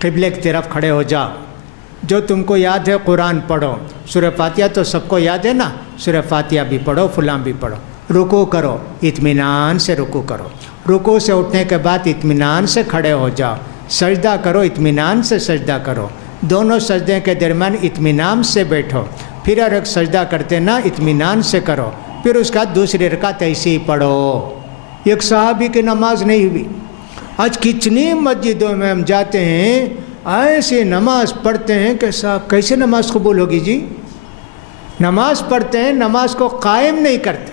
قبلے کی طرف کھڑے ہو جاؤ، جو تم کو یاد ہے قرآن پڑھو، سورہ فاتحہ تو سب کو یاد ہے نا، سورہ فاتحہ بھی پڑھو، فلاں بھی پڑھو، رکوع کرو، اطمینان سے رکوع کرو، رکوع سے اٹھنے کے بعد اطمینان سے کھڑے ہو جاؤ، سجدہ کرو، اطمینان سے سجدہ کرو، دونوں سجدے کے درمیان اطمینان سے بیٹھو، پھر اگر سجدہ کرتے نا اطمینان سے کرو، پھر اس کا دوسری رکعت ایسے ہی پڑھو۔ ایک صحابی کی نماز نہیں ہوئی۔ آج کتنی مسجدوں میں ہم جاتے ہیں، ایسے نماز پڑھتے ہیں کہ صاحب کیسے نماز قبول ہوگی جی؟ نماز پڑھتے ہیں، نماز کو قائم نہیں کرتے،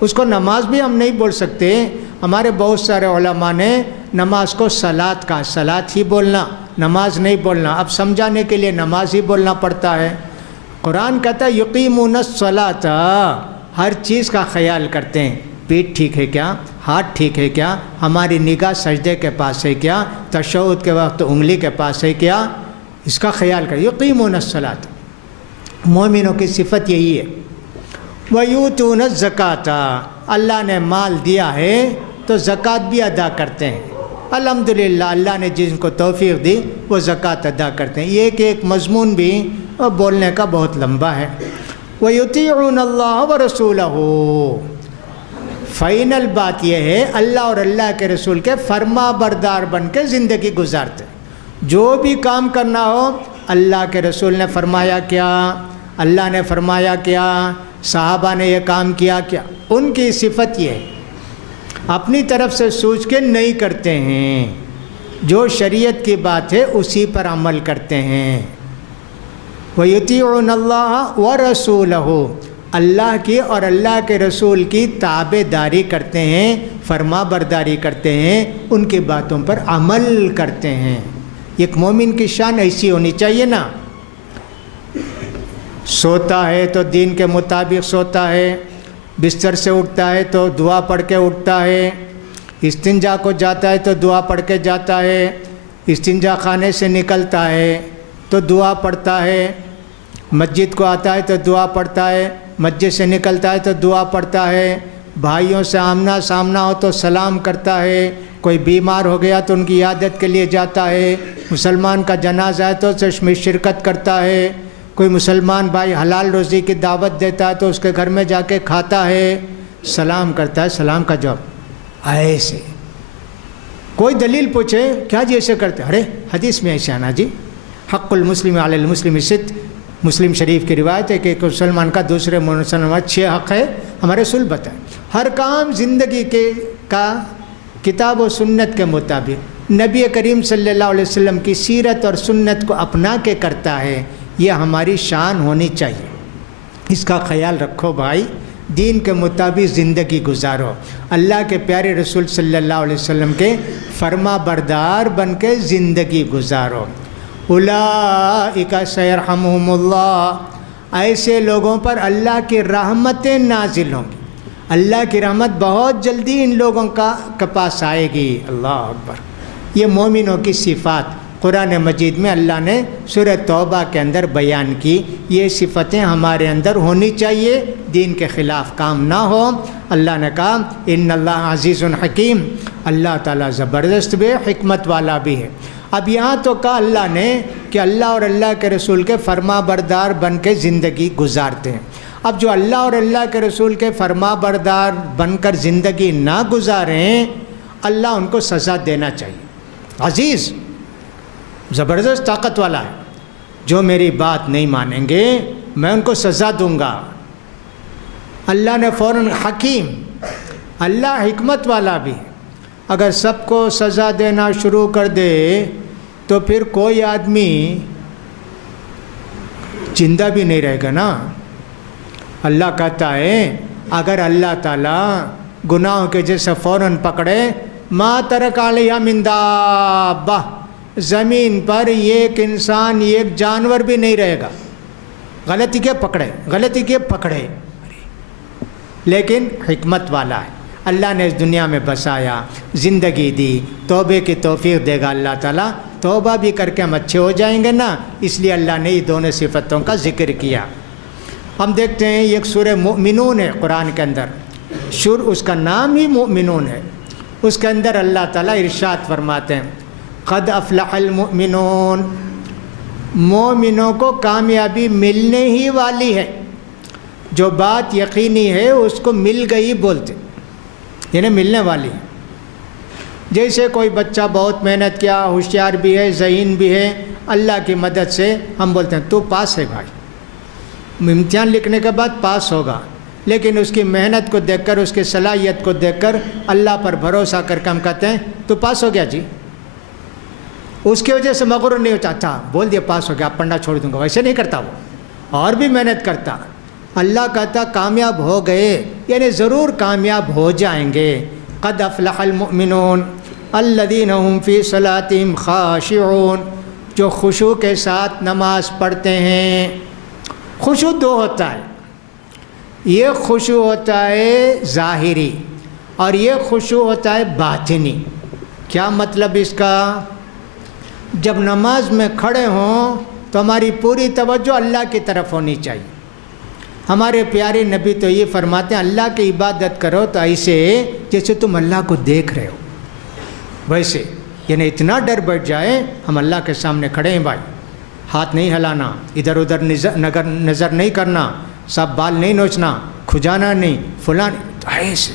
اس کو نماز بھی ہم نہیں بول سکتے۔ ہمارے بہت سارے علماء نے نماز کو صلاۃ کا، صلاۃ ہی بولنا، نماز نہیں بولنا، اب سمجھانے کے لیے نماز ہی بولنا پڑتا ہے۔ قرآن کہتا ہے یقیمون الصلاۃ، ہر چیز کا خیال کرتے ہیں، پیٹ ٹھیک ہے کیا، ہاتھ ٹھیک ہے کیا، ہماری نگاہ سجدے کے پاس ہے کیا، تشہد کے وقت انگلی کے پاس ہے کیا، اس کا خیال کر۔ یقیمون الصلاۃ، مومنوں کی صفت یہی ہے۔ وَيُؤْتُونَ الزَّكَاةَ، اللہ نے مال دیا ہے تو زکوٰۃ بھی ادا کرتے ہیں، الحمدللہ اللہ نے جن کو توفیق دی وہ زکوٰۃ ادا کرتے ہیں۔ یہ کہ ایک مضمون بھی بولنے کا بہت لمبا ہے۔ وَيُطِيعُونَ اللَّهَ وَرَسُولَهُ، فائنل بات یہ ہے اللہ اور اللہ کے رسول کے فرما بردار بن کے زندگی گزارتے، جو بھی کام کرنا ہو اللہ کے رسول نے فرمایا کیا، اللہ نے فرمایا کیا، صحابہ نے یہ کام کیا کیا، ان کی صفت یہ ہے، اپنی طرف سے سوچ کے نہیں کرتے ہیں، جو شریعت کی بات ہے اسی پر عمل کرتے ہیں۔ وَيُطِيعُونَ اللَّهَ وَرَسُولَهُ، اللہ کی اور اللہ کے رسول کی تابع داری کرتے ہیں، فرما برداری کرتے ہیں، ان کی باتوں پر عمل کرتے ہیں۔ ایک مومن کی شان ایسی ہونی چاہیے نا۔ سوتا ہے تو دین کے مطابق سوتا ہے، بستر سے اٹھتا ہے تو دعا پڑھ کے اٹھتا ہے، استنجا کو جاتا ہے تو دعا پڑھ کے جاتا ہے، استنجا خانے سے نکلتا ہے تو دعا پڑھتا ہے، مسجد کو آتا ہے تو دعا پڑھتا ہے، مسجد سے نکلتا ہے تو دعا پڑھتا ہے، بھائیوں سے آمنا سامنا ہو تو سلام کرتا ہے، کوئی بیمار ہو گیا تو ان کی عیادت کے لیے جاتا ہے، مسلمان کا جنازہ ہے تو اس میں شرکت کرتا ہے، کوئی مسلمان بھائی حلال روزی کی دعوت دیتا ہے تو اس کے گھر میں جا کے کھاتا ہے، سلام کرتا ہے، سلام کا جواب ایسے۔ کوئی دلیل پوچھے کیا جی ایسے کرتے، ارے حدیث میں ایسے آنا جی، حق المسلم علی المسلم ست، مسلم شریف کی روایت ہے کہ ایک مسلمان کا دوسرے مسلمان 6 حق ہے، ہمارے رسول بتائیں۔ ہر کام زندگی کا کتاب و سنت کے مطابق نبی کریم صلی اللہ علیہ وسلم کی سیرت اور سنت کو اپنا کے کرتا ہے، یہ ہماری شان ہونی چاہیے، اس کا خیال رکھو بھائی، دین کے مطابق زندگی گزارو، اللہ کے پیارے رسول صلی اللہ علیہ وسلم کے فرما بردار بن کے زندگی گزارو۔ اولئک سیرحمہم اللہ، ایسے لوگوں پر اللہ کی رحمتیں نازل ہوں گی، اللہ کی رحمت بہت جلدی ان لوگوں کے پاس آئے گی۔ اللہ اکبر۔ یہ مومنوں کی صفات قرآن مجید میں اللہ نے سورہ توبہ کے اندر بیان کی، یہ صفتیں ہمارے اندر ہونی چاہیے، دین کے خلاف کام نہ ہو۔ اللہ نے کہا ان اللہ عزیز حکیم، اللہ تعالیٰ زبردست بھی ہے، حکمت والا بھی ہے۔ اب یہاں تو کہا اللہ نے کہ اللہ اور اللہ کے رسول کے فرما بردار بن کے زندگی گزارتے ہیں۔ اب جو اللہ اور اللہ کے رسول کے فرما بردار بن کر زندگی نہ گزاریں، اللہ ان کو سزا دینا چاہیے۔ عزیز زبردست طاقت والا ہے، جو میری بات نہیں مانیں گے میں ان کو سزا دوں گا۔ اللہ نے فوراً حکیم، اللہ حکمت والا بھی، اگر سب کو سزا دینا شروع کر دے تو پھر کوئی آدمی زندہ بھی نہیں رہے گا نا۔ اللہ کہتا ہے اگر اللہ تعالیٰ گناہوں کے جیسے فوراً پکڑے، ما ترک علیہ من دابہ، زمین پر ایک انسان ایک جانور بھی نہیں رہے گا، غلطی کے پکڑے، لیکن حکمت والا ہے، اللہ نے اس دنیا میں بسایا، زندگی دی، توبے کی توفیق دے گا اللہ تعالیٰ، توبہ بھی کر کے ہم اچھے ہو جائیں گے نا، اس لیے اللہ نے یہ دونوں صفتوں کا ذکر کیا۔ ہم دیکھتے ہیں ایک سورہ مؤمنون ہے قرآن کے اندر، اس کا نام ہی مؤمنون ہے، اس کے اندر اللہ تعالیٰ ارشاد فرماتے ہیں قد افلح المؤمنون، مومنوں کو کامیابی ملنے ہی والی ہے، جو بات یقینی ہے اس کو مل گئی بولتے، یعنی ملنے والی ہے۔ جیسے کوئی بچہ بہت محنت کیا، ہوشیار بھی ہے، ذہین بھی ہے، اللہ کی مدد سے ہم بولتے ہیں تو پاس ہے بھائی، امتحان لکھنے کے بعد پاس ہوگا، لیکن اس کی محنت کو دیکھ کر، اس کی صلاحیت کو دیکھ کر، اللہ پر بھروسہ کر کے ہم کہتے ہیں تو پاس ہو گیا جی، اس کی وجہ سے مغرور نہیں ہوتا، اچھا بول دیا پاس ہو گیا اب پڑھنا چھوڑ دوں گا، ویسے نہیں کرتا، وہ اور بھی محنت کرتا۔ اللہ کہتا کامیاب ہو گئے، یعنی ضرور کامیاب ہو جائیں گے۔ قد افلح المؤمنون الذین هم فی صلاتهم خاشعون، جو خشوع کے ساتھ نماز پڑھتے ہیں۔ خشوع دو ہوتا ہے، یہ خشوع ہوتا ہے ظاہری اور یہ خشوع ہوتا ہے باطنی۔ کیا مطلب اس کا؟ جب نماز میں کھڑے ہوں تو ہماری پوری توجہ اللہ کی طرف ہونی چاہیے۔ ہمارے پیارے نبی تو یہ فرماتے ہیں اللہ کی عبادت کرو تو ایسے جیسے تم اللہ کو دیکھ رہے ہو، ویسے، یعنی اتنا ڈر بیٹھ جائے ہم اللہ کے سامنے کھڑے ہیں بھائی، ہاتھ نہیں ہلانا، ادھر ادھر نظر نہیں کرنا، سب بال نہیں نوچنا، کھجانا نہیں، فلاں نہیں، تو ایسے۔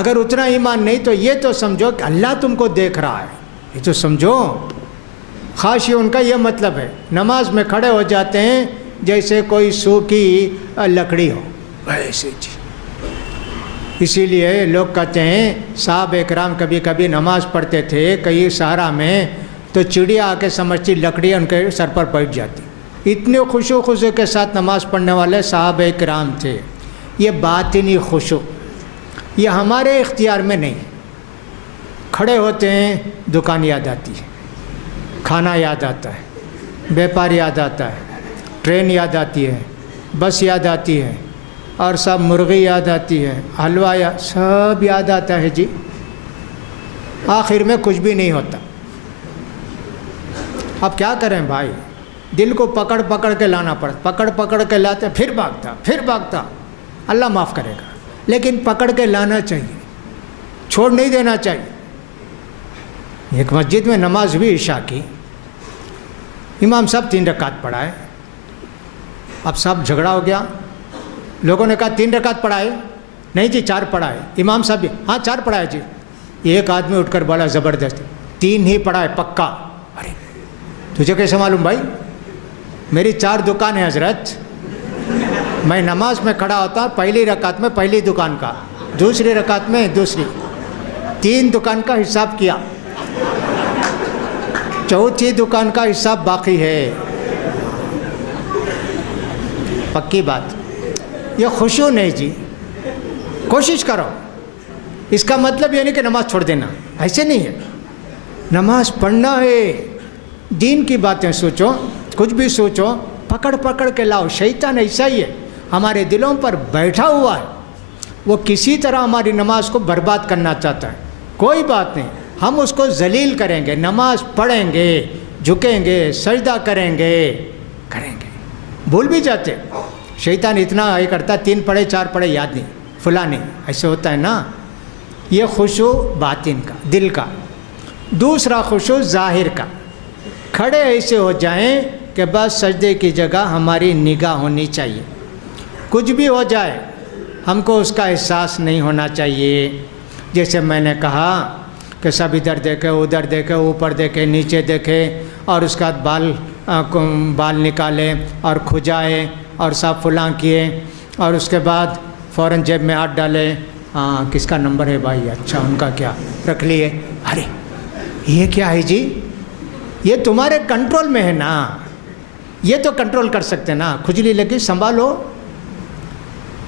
اگر اتنا ایمان نہیں تو یہ تو سمجھو کہ اللہ تم کو دیکھ رہا ہے، یہ تو سمجھو۔ خاشع ان کا یہ مطلب ہے، نماز میں کھڑے ہو جاتے ہیں جیسے کوئی سوکھی لکڑی ہو، ویسے جی۔ اسی لیے لوگ کہتے ہیں صحابہ اکرام کبھی کبھی نماز پڑھتے تھے کہیں صحرا میں تو چڑیا آ کے سمجھتی لکڑی ان کے سر پر بیٹھ جاتی، اتنے خشوع کے ساتھ نماز پڑھنے والے صحابہ اکرام تھے۔ یہ باطنی خشوع، یہ ہمارے اختیار میں نہیں۔ کھڑے ہوتے ہیں دکان یاد آتی ہے، کھانا یاد آتا ہے، بیپار یاد آتا ہے، ٹرین یاد آتی ہے، بس یاد آتی ہے، اور سب مرغی یاد آتی ہے، حلوہ سب یاد آتا ہے جی، آخر میں کچھ بھی نہیں ہوتا۔ اب کیا کریں بھائی، دل کو پکڑ پکڑ کے لانا پڑتا، پکڑ کے لاتے پھر بھاگتا، اللہ معاف کرے گا، لیکن پکڑ کے لانا چاہیے، چھوڑ نہیں دینا چاہیے۔ ایک مسجد میں نماز ہوئی عشاء کی، امام صاحب 3 رکعت پڑھائے، اب سب جھگڑا ہو گیا، لوگوں نے کہا 3 رکعت پڑھائے، نہیں جی 4 پڑھائے، امام صاحب بھی ہاں 4 پڑھائے جی، ایک آدمی اٹھ کر بولا زبردست 3 ہی پڑھائے پکا۔ ارے تجھے کیسے معلوم بھائی؟ میری 4 دکان ہے حضرت، میں نماز میں کھڑا ہوتا، پہلی رکعت میں پہلی دکان کا، دوسری رکعت میں دوسری، 3 دکان کا حساب کیا، چوتھی دکان کا حساب باقی ہے۔ پکی بات، یہ خشوع نہیں جی، کوشش کرو، اس کا مطلب یہ نہیں کہ نماز چھوڑ دینا، ایسے نہیں ہے، نماز پڑھنا ہے، دین کی باتیں سوچو، کچھ بھی سوچو، پکڑ کے لاؤ۔ شیطان ایسا ہی ہے، ہمارے دلوں پر بیٹھا ہوا ہے، وہ کسی طرح ہماری نماز کو برباد کرنا چاہتا ہے۔ کوئی بات نہیں، ہم اس کو ذلیل کریں گے، نماز پڑھیں گے، جھکیں گے، سجدہ کریں گے، بھول بھی جاتے۔ شیطان اتنا یہ کرتا، 3 پڑھے 4 پڑھے یاد نہیں، فلاں نہیں، ایسے ہوتا ہے نا۔ یہ خشوع باطن کا، دل کا۔ دوسرا خشوع ظاہر کا، کھڑے ایسے ہو جائیں کہ بس سجدے کی جگہ ہماری نگاہ ہونی چاہیے، کچھ بھی ہو جائے ہم کو اس کا احساس نہیں ہونا چاہیے۔ جیسے میں نے کہا کہ سب ادھر دیکھے، ادھر دیکھے، اوپر دیکھے، نیچے دیکھے، اور اس کا بال نکالے اور کھجائے اور سب فلاں کیے، اور اس کے بعد فوراً جیب میں ہاتھ ڈالے، کس کا نمبر ہے بھائی، اچھا ان کا کیا رکھ لیے۔ ارے یہ کیا ہے جی، یہ تمہارے کنٹرول میں ہے نا، یہ تو کنٹرول کر سکتے نا، کھجلی لگی سنبھالو،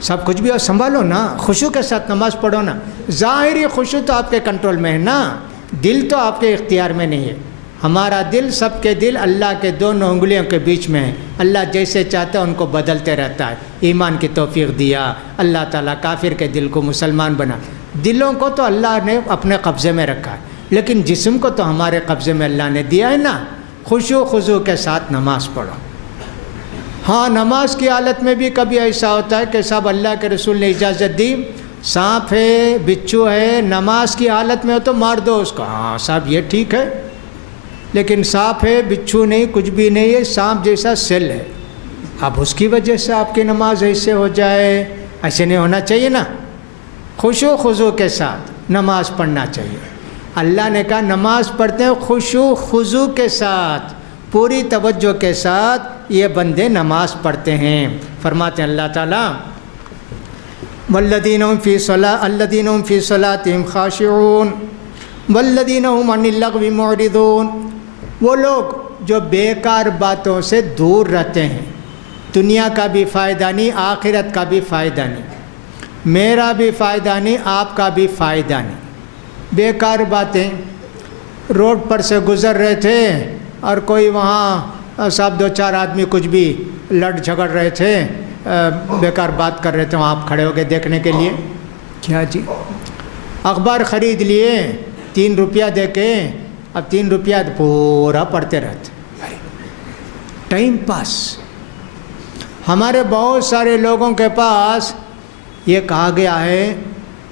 سب کچھ بھی اور سنبھالو نا، خشوع کے ساتھ نماز پڑھو نا۔ ظاہری خشوع تو آپ کے کنٹرول میں ہے نا، دل تو آپ کے اختیار میں نہیں ہے۔ ہمارا دل، سب کے دل اللہ کے 2 انگلیوں کے بیچ میں ہے، اللہ جیسے چاہتا ہے ان کو بدلتے رہتا ہے۔ ایمان کی توفیق دیا اللہ تعالیٰ، کافر کے دل کو مسلمان بنا۔ دلوں کو تو اللہ نے اپنے قبضے میں رکھا ہے، لیکن جسم کو تو ہمارے قبضے میں اللہ نے دیا ہے نا۔ خشوع خضوع کے ساتھ نماز پڑھو۔ ہاں نماز کی حالت میں بھی کبھی ایسا ہوتا ہے کہ صاحب اللہ کے رسول نے اجازت دی، سانپ ہے، بچھو ہے، نماز کی حالت میں ہو تو مار دو اس کو، ہاں صاحب یہ ٹھیک ہے، لیکن سانپ ہے، بچھو نہیں، کچھ بھی نہیں ہے، سانپ جیسا سیل ہے، اب اس کی وجہ سے آپ کی نماز ایسے ہو جائے، ایسے نہیں ہونا چاہیے نا۔ خشوع خضوع کے ساتھ نماز پڑھنا چاہیے۔ اللہ نے کہا نماز پڑھتے ہیں خشوع خضوع کے ساتھ، پوری توجہ کے ساتھ یہ بندے نماز پڑھتے ہیں۔ فرماتے ہیں اللہ تعالیٰ والذین هم فی صلاتهم خاشعون والذین هم عن اللغو معرضون، وہ لوگ جو بیکار باتوں سے دور رہتے ہیں، دنیا کا بھی فائدہ نہیں، آخرت کا بھی فائدہ نہیں، میرا بھی فائدہ نہیں، آپ کا بھی فائدہ نہیں۔ بیکار باتیں، روڈ پر سے گزر رہے تھے اور کوئی وہاں صاحب 2-4 آدمی کچھ بھی لڑ جھگڑ رہے تھے، بیکار بات کر رہے تھے، وہاں آپ کھڑے ہو گئے دیکھنے کے لیے، کیا جی اخبار خرید لیے 3 روپیہ دے کے، اب 3 روپیہ پورا پڑھتے رہتے، ٹائم پاس۔ ہمارے بہت سارے لوگوں کے پاس یہ کہا گیا ہے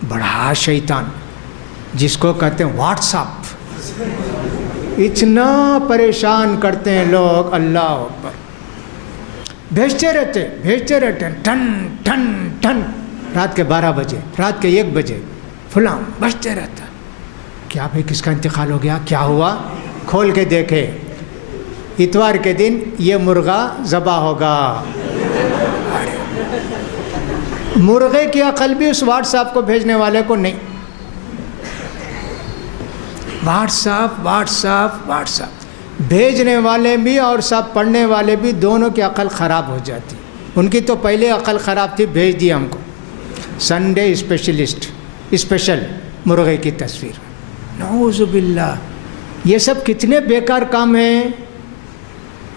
بڑا شیطان، جس کو کہتے ہیں واٹس ایپ، اتنا پریشان کرتے ہیں لوگ، اللہ اکبر، بھیجتے رہتے ہیں ٹن ٹن ٹن، رات کے 12 بجے، رات کے 1 بجے، فلاں بجتے رہتا ہے۔ کیا بھائی کس کا انتقال ہو گیا، کیا ہوا؟ کھول کے دیکھے، اتوار کے دن یہ مرغا ذبح ہوگا۔ مرغے کی عقل بھی اس واٹس ایپ کو بھیجنے والے کو نہیں۔ واٹس ایپ بھیجنے والے بھی اور سب پڑھنے والے بھی، دونوں کی عقل خراب ہو جاتی۔ ان کی تو پہلے عقل خراب تھی، بھیج دیا ہم کو سنڈے اسپیشل مرغے کی تصویر۔ نعوذ باللہ، یہ سب کتنے بیکار کام ہیں،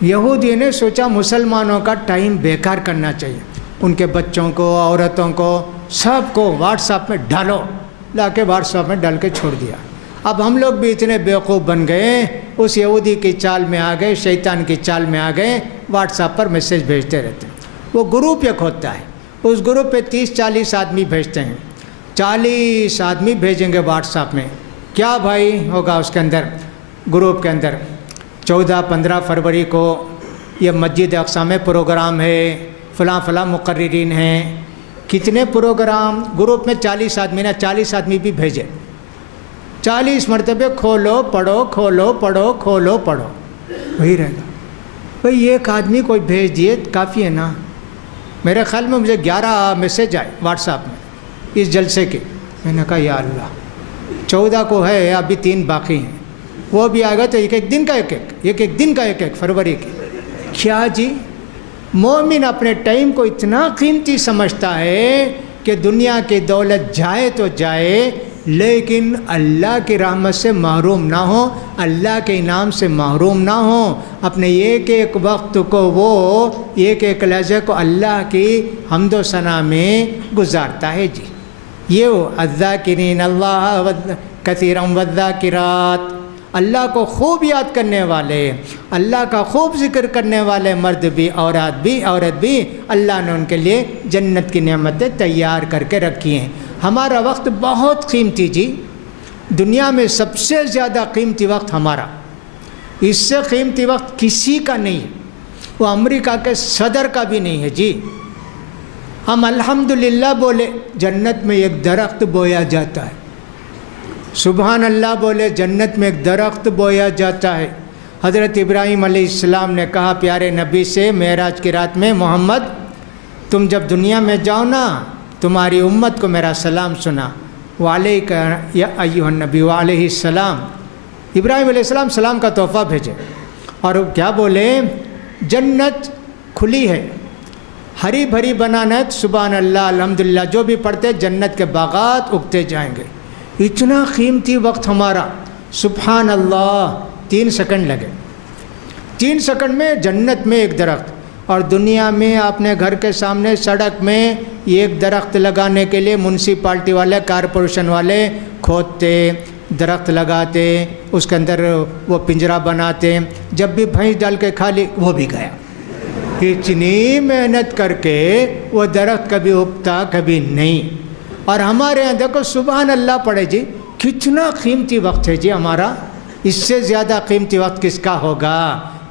یہودی نے سوچا مسلمانوں کا ٹائم بیکار کرنا چاہیے، ان کے بچوں کو، عورتوں کو، سب کو واٹس ایپ میں ڈالو، لا کے واٹس ایپ میں ڈال کے چھوڑ دیا۔ اب ہم لوگ بھی اتنے بیوقوف بن گئے، اس یہودی کی چال میں آ گئے، شیطان کی چال میں آ گئے، واٹس ایپ پر میسیج بھیجتے رہتے ہیں۔ وہ گروپ ایک ہوتا ہے، اس گروپ پہ 30-40 آدمی بھیجتے ہیں، 40 آدمی بھیجیں گے واٹس ایپ میں۔ کیا بھائی ہوگا اس کے اندر، گروپ کے اندر 14-15 فروری کو یہ مسجد اقصی میں پروگرام ہے، فلاں فلاں مقررین ہیں، کتنے پروگرام، گروپ میں 40 آدمی نا، 40 آدمی بھی بھیجے، 40 مرتبہ کھولو پڑھو، کھولو پڑھو، کھولو پڑھو، وہی رہے گا۔ بھائی ایک آدمی کوئی بھیج دیے کافی ہے نا۔ میرے خیال میں مجھے 11 میسیج آئے واٹس ایپ میں اس جلسے کے۔ میں نے کہا یا اللہ، 14 کو ہے، ابھی 3 باقی ہیں، وہ بھی آ گئے تو ایک دن کا ایک دن کا ایک فروری کے۔ کیا جی، مومن اپنے ٹائم کو اتنا قیمتی سمجھتا ہے کہ دنیا کی دولت جائے تو جائے، لیکن اللہ کی رحمت سے محروم نہ ہو، اللہ کے انعام سے محروم نہ ہو۔ اپنے ایک ایک وقت کو، وہ ایک ایک لحظے کو اللہ کی حمد و ثنا میں گزارتا ہے جی۔ یہ وہ الذاکرین اللہ کثیرا والذاکرات، اللہ کو خوب یاد کرنے والے، اللہ کا خوب ذکر کرنے والے مرد بھی عورت بھی اللہ نے ان کے لیے جنت کی نعمتیں تیار کر کے رکھی ہیں۔ ہمارا وقت بہت قیمتی جی، دنیا میں سب سے زیادہ قیمتی وقت ہمارا، اس سے قیمتی وقت کسی کا نہیں ہے، وہ امریکہ کے صدر کا بھی نہیں ہے جی۔ ہم الحمدللہ بولے، جنت میں ایک درخت بویا جاتا ہے، سبحان اللہ بولے، جنت میں ایک درخت بویا جاتا ہے۔ حضرت ابراہیم علیہ السلام نے کہا پیارے نبی سے معراج کی رات میں، محمد تم جب دنیا میں جاؤ نا، تمہاری امت کو میرا سلام سنا، وعلیکہ یا ایھا النبی وعلیہ السلام۔ ابراہیم علیہ السلام سلام کا تحفہ بھیجے، اور وہ کیا بولے، جنت کھلی ہے، ہری بھری بنانا، سبحان اللہ الحمدللہ جو بھی پڑھتے جنت کے باغات اگتے جائیں گے۔ اتنا قیمتی وقت ہمارا، سبحان اللہ، 3 سیکنڈ لگے، 3 سیکنڈ میں جنت میں ایک درخت۔ اور دنیا میں اپنے گھر کے سامنے سڑک میں ایک درخت لگانے کے لیے میونسپلٹی والے، کارپوریشن والے کھودتے، درخت لگاتے، اس کے اندر وہ پنجرا بناتے، جب بھی بھینس ڈال کے کھا لی وہ بھی گیا۔ اتنی محنت کر کے وہ درخت کبھی اگتا کبھی نہیں۔ اور ہمارے یہاں دیکھو سبحان اللہ پڑھے جی، کتنا قیمتی وقت ہے جی ہمارا، اس سے زیادہ قیمتی وقت کس کا ہوگا؟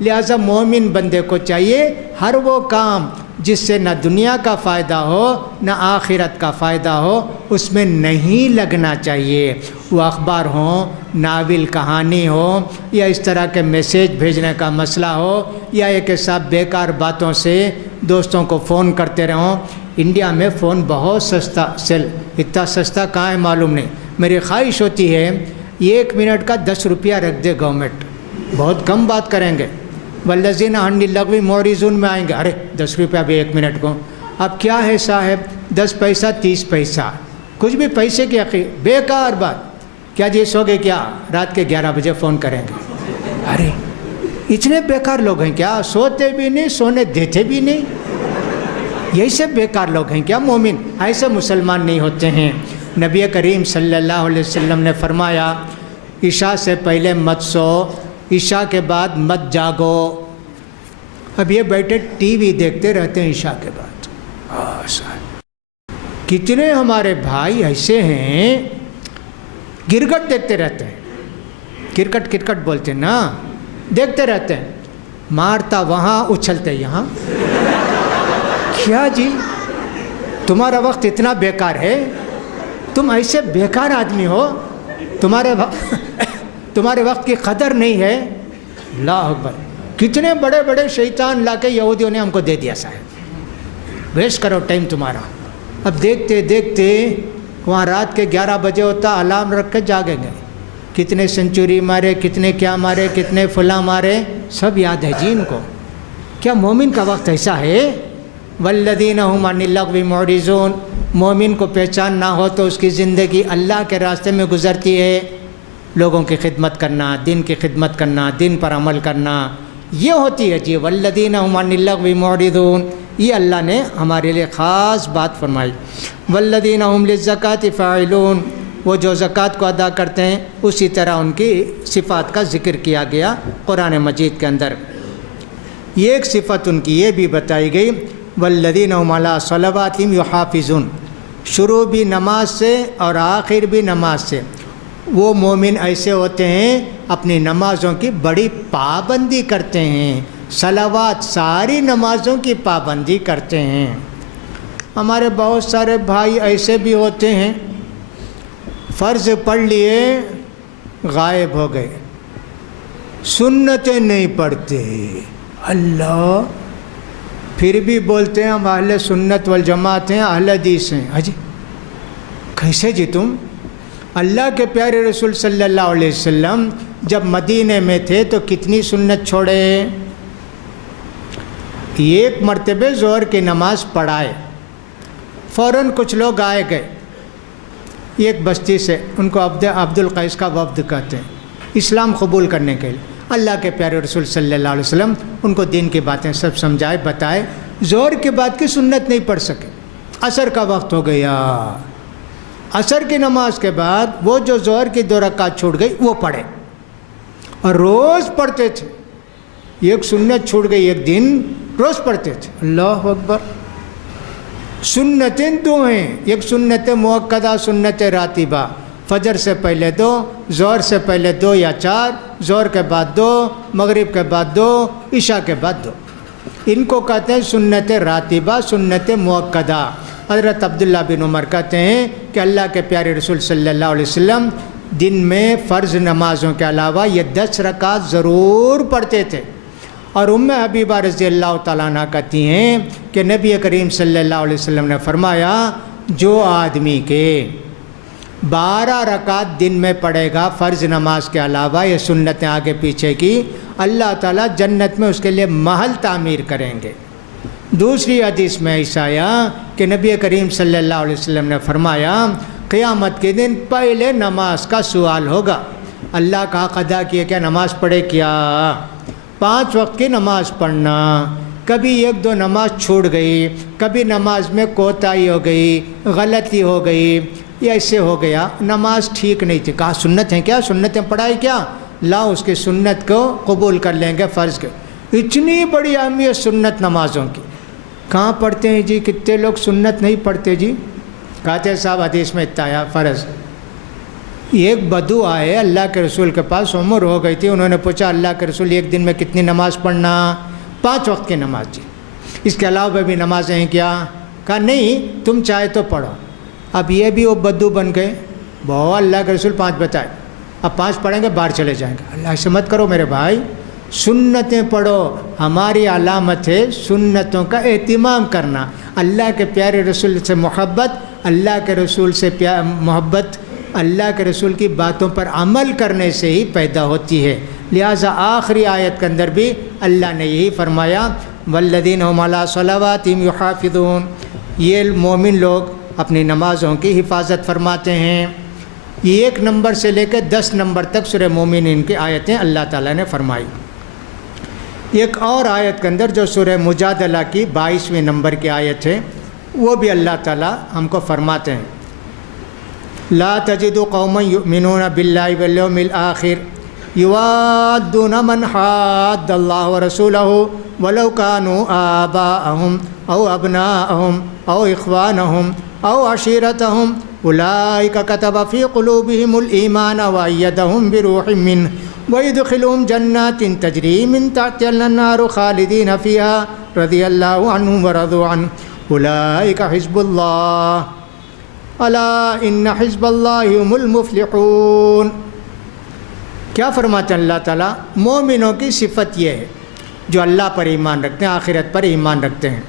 لہٰذا مومن بندے کو چاہیے ہر وہ کام جس سے نہ دنیا کا فائدہ ہو نہ آخرت کا فائدہ ہو، اس میں نہیں لگنا چاہیے۔ وہ اخبار ہوں، ناول کہانی ہو، یا اس طرح کے میسیج بھیجنے کا مسئلہ ہو، یا ایک ساتھ بیکار باتوں سے دوستوں کو فون کرتے رہو۔ انڈیا میں فون بہت سستا، اتنا سستا کہاں ہے معلوم نہیں۔ میری خواہش ہوتی ہے 1 منٹ کا 10 روپیہ رکھ دے گورنمنٹ، بہت کم بات کریں گے۔ والذین عن اللغو معرضون میں آئیں گے، ارے 10 روپیہ بھی 1 منٹ کو، اب کیا ہے صاحب، 10 پیسہ 30 پیسہ، کچھ بھی پیسے کی بیکار بات۔ کیا جی سو گے کیا، رات کے 11 بجے فون کریں گے، ارے اتنے بیکار لوگ ہیں کیا، سوتے بھی نہیں، سونے دیتے بھی نہیں، یہی سے بیکار لوگ ہیں کیا مومن؟ ایسے مسلمان نہیں ہوتے ہیں۔ نبی کریم صلی اللہ علیہ وسلم نے فرمایا عشاء سے پہلے مت سو، عشاء کے بعد مت جاگو۔ اب یہ بیٹھے ٹی وی دیکھتے رہتے ہیں عشاء کے بعد۔ کتنے ہمارے بھائی ایسے ہیں کرکٹ دیکھتے رہتے ہیں، کرکٹ بولتے ہیں نا، دیکھتے رہتے ہیں، مارتا وہاں اچھلتے یہاں۔ کیا جی تمہارا وقت اتنا بیکار ہے، تم ایسے بیکار آدمی ہو، تمہارے وقت کی قدر نہیں ہے۔ اللہ اکبر، کتنے بڑے بڑے شیطان لا کے یہودیوں نے ہم کو دے دیا صاحب، ویسٹ کرو ٹائم تمہارا۔ اب دیکھتے دیکھتے وہاں رات کے 11 بجے ہوتا، الارم رکھ کے جاگیں گے، کتنے سنچری مارے، کتنے کیا مارے، کتنے فلاں مارے، سب یاد ہے جی ان کو۔ کیا مومن کا وقت ایسا ہے؟ والذین هم عن اللغو معرضون، مومن کو پہچان نہ ہو تو اس کی زندگی اللہ کے راستے میں گزرتی ہے، لوگوں کی خدمت کرنا، دین کی خدمت کرنا، دین پر عمل کرنا، یہ ہوتی ہے جی والذین هم عن اللغو معرضون، یہ اللہ نے ہمارے لیے خاص بات فرمائی۔ والذین هم للزکاۃ فاعلون، وہ جو زکوٰۃ کو ادا کرتے ہیں اسی طرح ان کی صفات کا ذکر کیا گیا قرآن مجید کے اندر۔ یہ ایک صفت ان کی یہ بھی بتائی گئی والذین هم علی صلواتہم یحافظون، شروع بھی نماز سے اور آخر بھی نماز سے۔ وہ مومن ایسے ہوتے ہیں اپنی نمازوں کی بڑی پابندی کرتے ہیں، صلوات ساری نمازوں کی پابندی کرتے ہیں۔ ہمارے بہت سارے بھائی ایسے بھی ہوتے ہیں فرض پڑھ لیے غائب ہو گئے، سنتیں نہیں پڑھتے، اللہ پھر بھی بولتے ہیں ہم اہل سنت والجماعت ہیں، اہل حدیث ہیں۔ اجی کیسے جی تم؟ اللہ کے پیارے رسول صلی اللہ علیہ وسلم جب مدینے میں تھے تو کتنی سنت چھوڑے؟ ایک مرتبہ ظہر کی نماز پڑھائے، فوراً کچھ لوگ آئے گئے ایک بستی سے، ان کو عبد القیس کا وفد کہتے ہیں، اسلام قبول کرنے کے لیے۔ اللہ کے پیارے رسول صلی اللہ علیہ وسلم ان کو دین کی باتیں سب سمجھائے بتائے، ظہر کے بعد کی سنت نہیں پڑھ سکے، عصر کا وقت ہو گیا، عصر کی نماز کے بعد وہ جو ظہر کی 2 رکعت چھوٹ گئی وہ پڑھے، اور روز پڑھتے تھے۔ ایک سنت چھوٹ گئی ایک دن، روز پڑھتے تھے۔ اللہ اکبر۔ سنتیں 2 ہیں، ایک سنت مؤکدہ، سنت راتبہ، فجر سے پہلے 2، ظہر سے پہلے 2 یا 4، ظہر کے بعد 2، مغرب کے بعد 2، عشاء کے بعد 2۔ ان کو کہتے ہیں سنت راتبہ، سنت مؤکدہ۔ حضرت عبداللہ بن عمر کہتے ہیں کہ اللہ کے پیارے رسول صلی اللہ علیہ وسلم دن میں فرض نمازوں کے علاوہ یہ 10 رکعت ضرور پڑھتے تھے۔ اور ام حبیبہ رضی اللہ تعالیٰ عنہ کہتی ہیں کہ نبی کریم صلی اللہ علیہ وسلم نے فرمایا جو آدمی کے 12 رکعت دن میں پڑھے گا فرض نماز کے علاوہ، یہ سنتیں آگے پیچھے کی، اللہ تعالیٰ جنت میں اس کے لیے محل تعمیر کریں گے۔ دوسری حدیث میں ایسا آیا کہ نبی کریم صلی اللہ علیہ وسلم نے فرمایا قیامت کے دن پہلے نماز کا سوال ہوگا، اللہ کا حق ادا کیا کیا؟ نماز پڑھے کیا؟ 5 وقت کی نماز پڑھنا، کبھی 1-2 نماز چھوٹ گئی، کبھی نماز میں کوتاہی ہو گئی، غلطی ہو گئی، یا ایسے ہو گیا، نماز ٹھیک نہیں تھی، کہا سنت ہیں کیا؟ سنتیں پڑھائی کیا؟ لا اس کی سنت کو قبول کر لیں گے فرض کے۔ اتنی بڑی اہمیت سنت نمازوں کی، کہاں پڑھتے ہیں جی؟ کتنے لوگ سنت نہیں پڑھتے جی؟ کہتے ہیں صاحب حدیث میں اتنا آیا فرض۔ ایک بدو آئے اللہ کے رسول کے پاس، عمر ہو گئی تھی، انہوں نے پوچھا اللہ کے رسول ایک دن میں کتنی نماز پڑھنا؟ 5 وقت کی نماز جی، اس کے علاوہ بھی نمازیں ہیں کیا؟ کہا نہیں، تم چاہے تو پڑھو۔ اب یہ بھی وہ بدو بن گئے، بہت اللہ کے رسول 5 بتائے، اب 5 پڑھیں گے باہر چلے جائیں گے۔ اللہ ایسے مت کرو میرے بھائی، سنتیں پڑھو، ہماری علامت ہے سنتوں کا اہتمام کرنا۔ اللہ کے پیارے رسول سے محبت، اللہ کے رسول سے محبت اللہ کے رسول کی باتوں پر عمل کرنے سے ہی پیدا ہوتی ہے۔ لہٰذا آخری آیت کے اندر بھی اللہ نے یہی فرمایا والذین هم علی صلواتہم یحافظون، یہ مومن لوگ اپنی نمازوں کی حفاظت فرماتے ہیں۔ یہ 1 نمبر سے لے کے 10 نمبر تک سورہ مومنین کی آیتیں اللہ تعالیٰ نے فرمائی۔ ایک اور آیت کے اندر جو سورہ مجادلہ کی 22ویں نمبر کی آیت ہے، وہ بھی اللہ تعالیٰ ہم کو فرماتے ہیں لا تجد قوما یؤمنون باللہ والیوم الآخر یوادون من حاد اللہ ورسولہ ولو كانوا آباءهم او ابناءهم او اخوانهم او عشیرتهم اولئک کتب فی قلوبهم الایمان وأیدهم بروح منہ وَيُدْخِلُهُمْ جَنَّاتٍ تَجْرِي مِنْ تَحْتِهَا الْأَنْهَارُ خَالِدِينَ فِيهَا رَضِيَ اللَّهُ عَنْهُمْ وَرَضُوا عَنْهُ أُولَئِكَ حِزْبُ اللَّهِ أَلَا إِنَّ حِزْبَ اللَّهِ هُمُ الْمُفْلِحُونَ۔ کیا فرماتے ہیں اللہ تعالیٰ؟ مومنوں کی صفت یہ ہے جو اللہ پر ایمان رکھتے ہیں، آخرت پر ایمان رکھتے ہیں،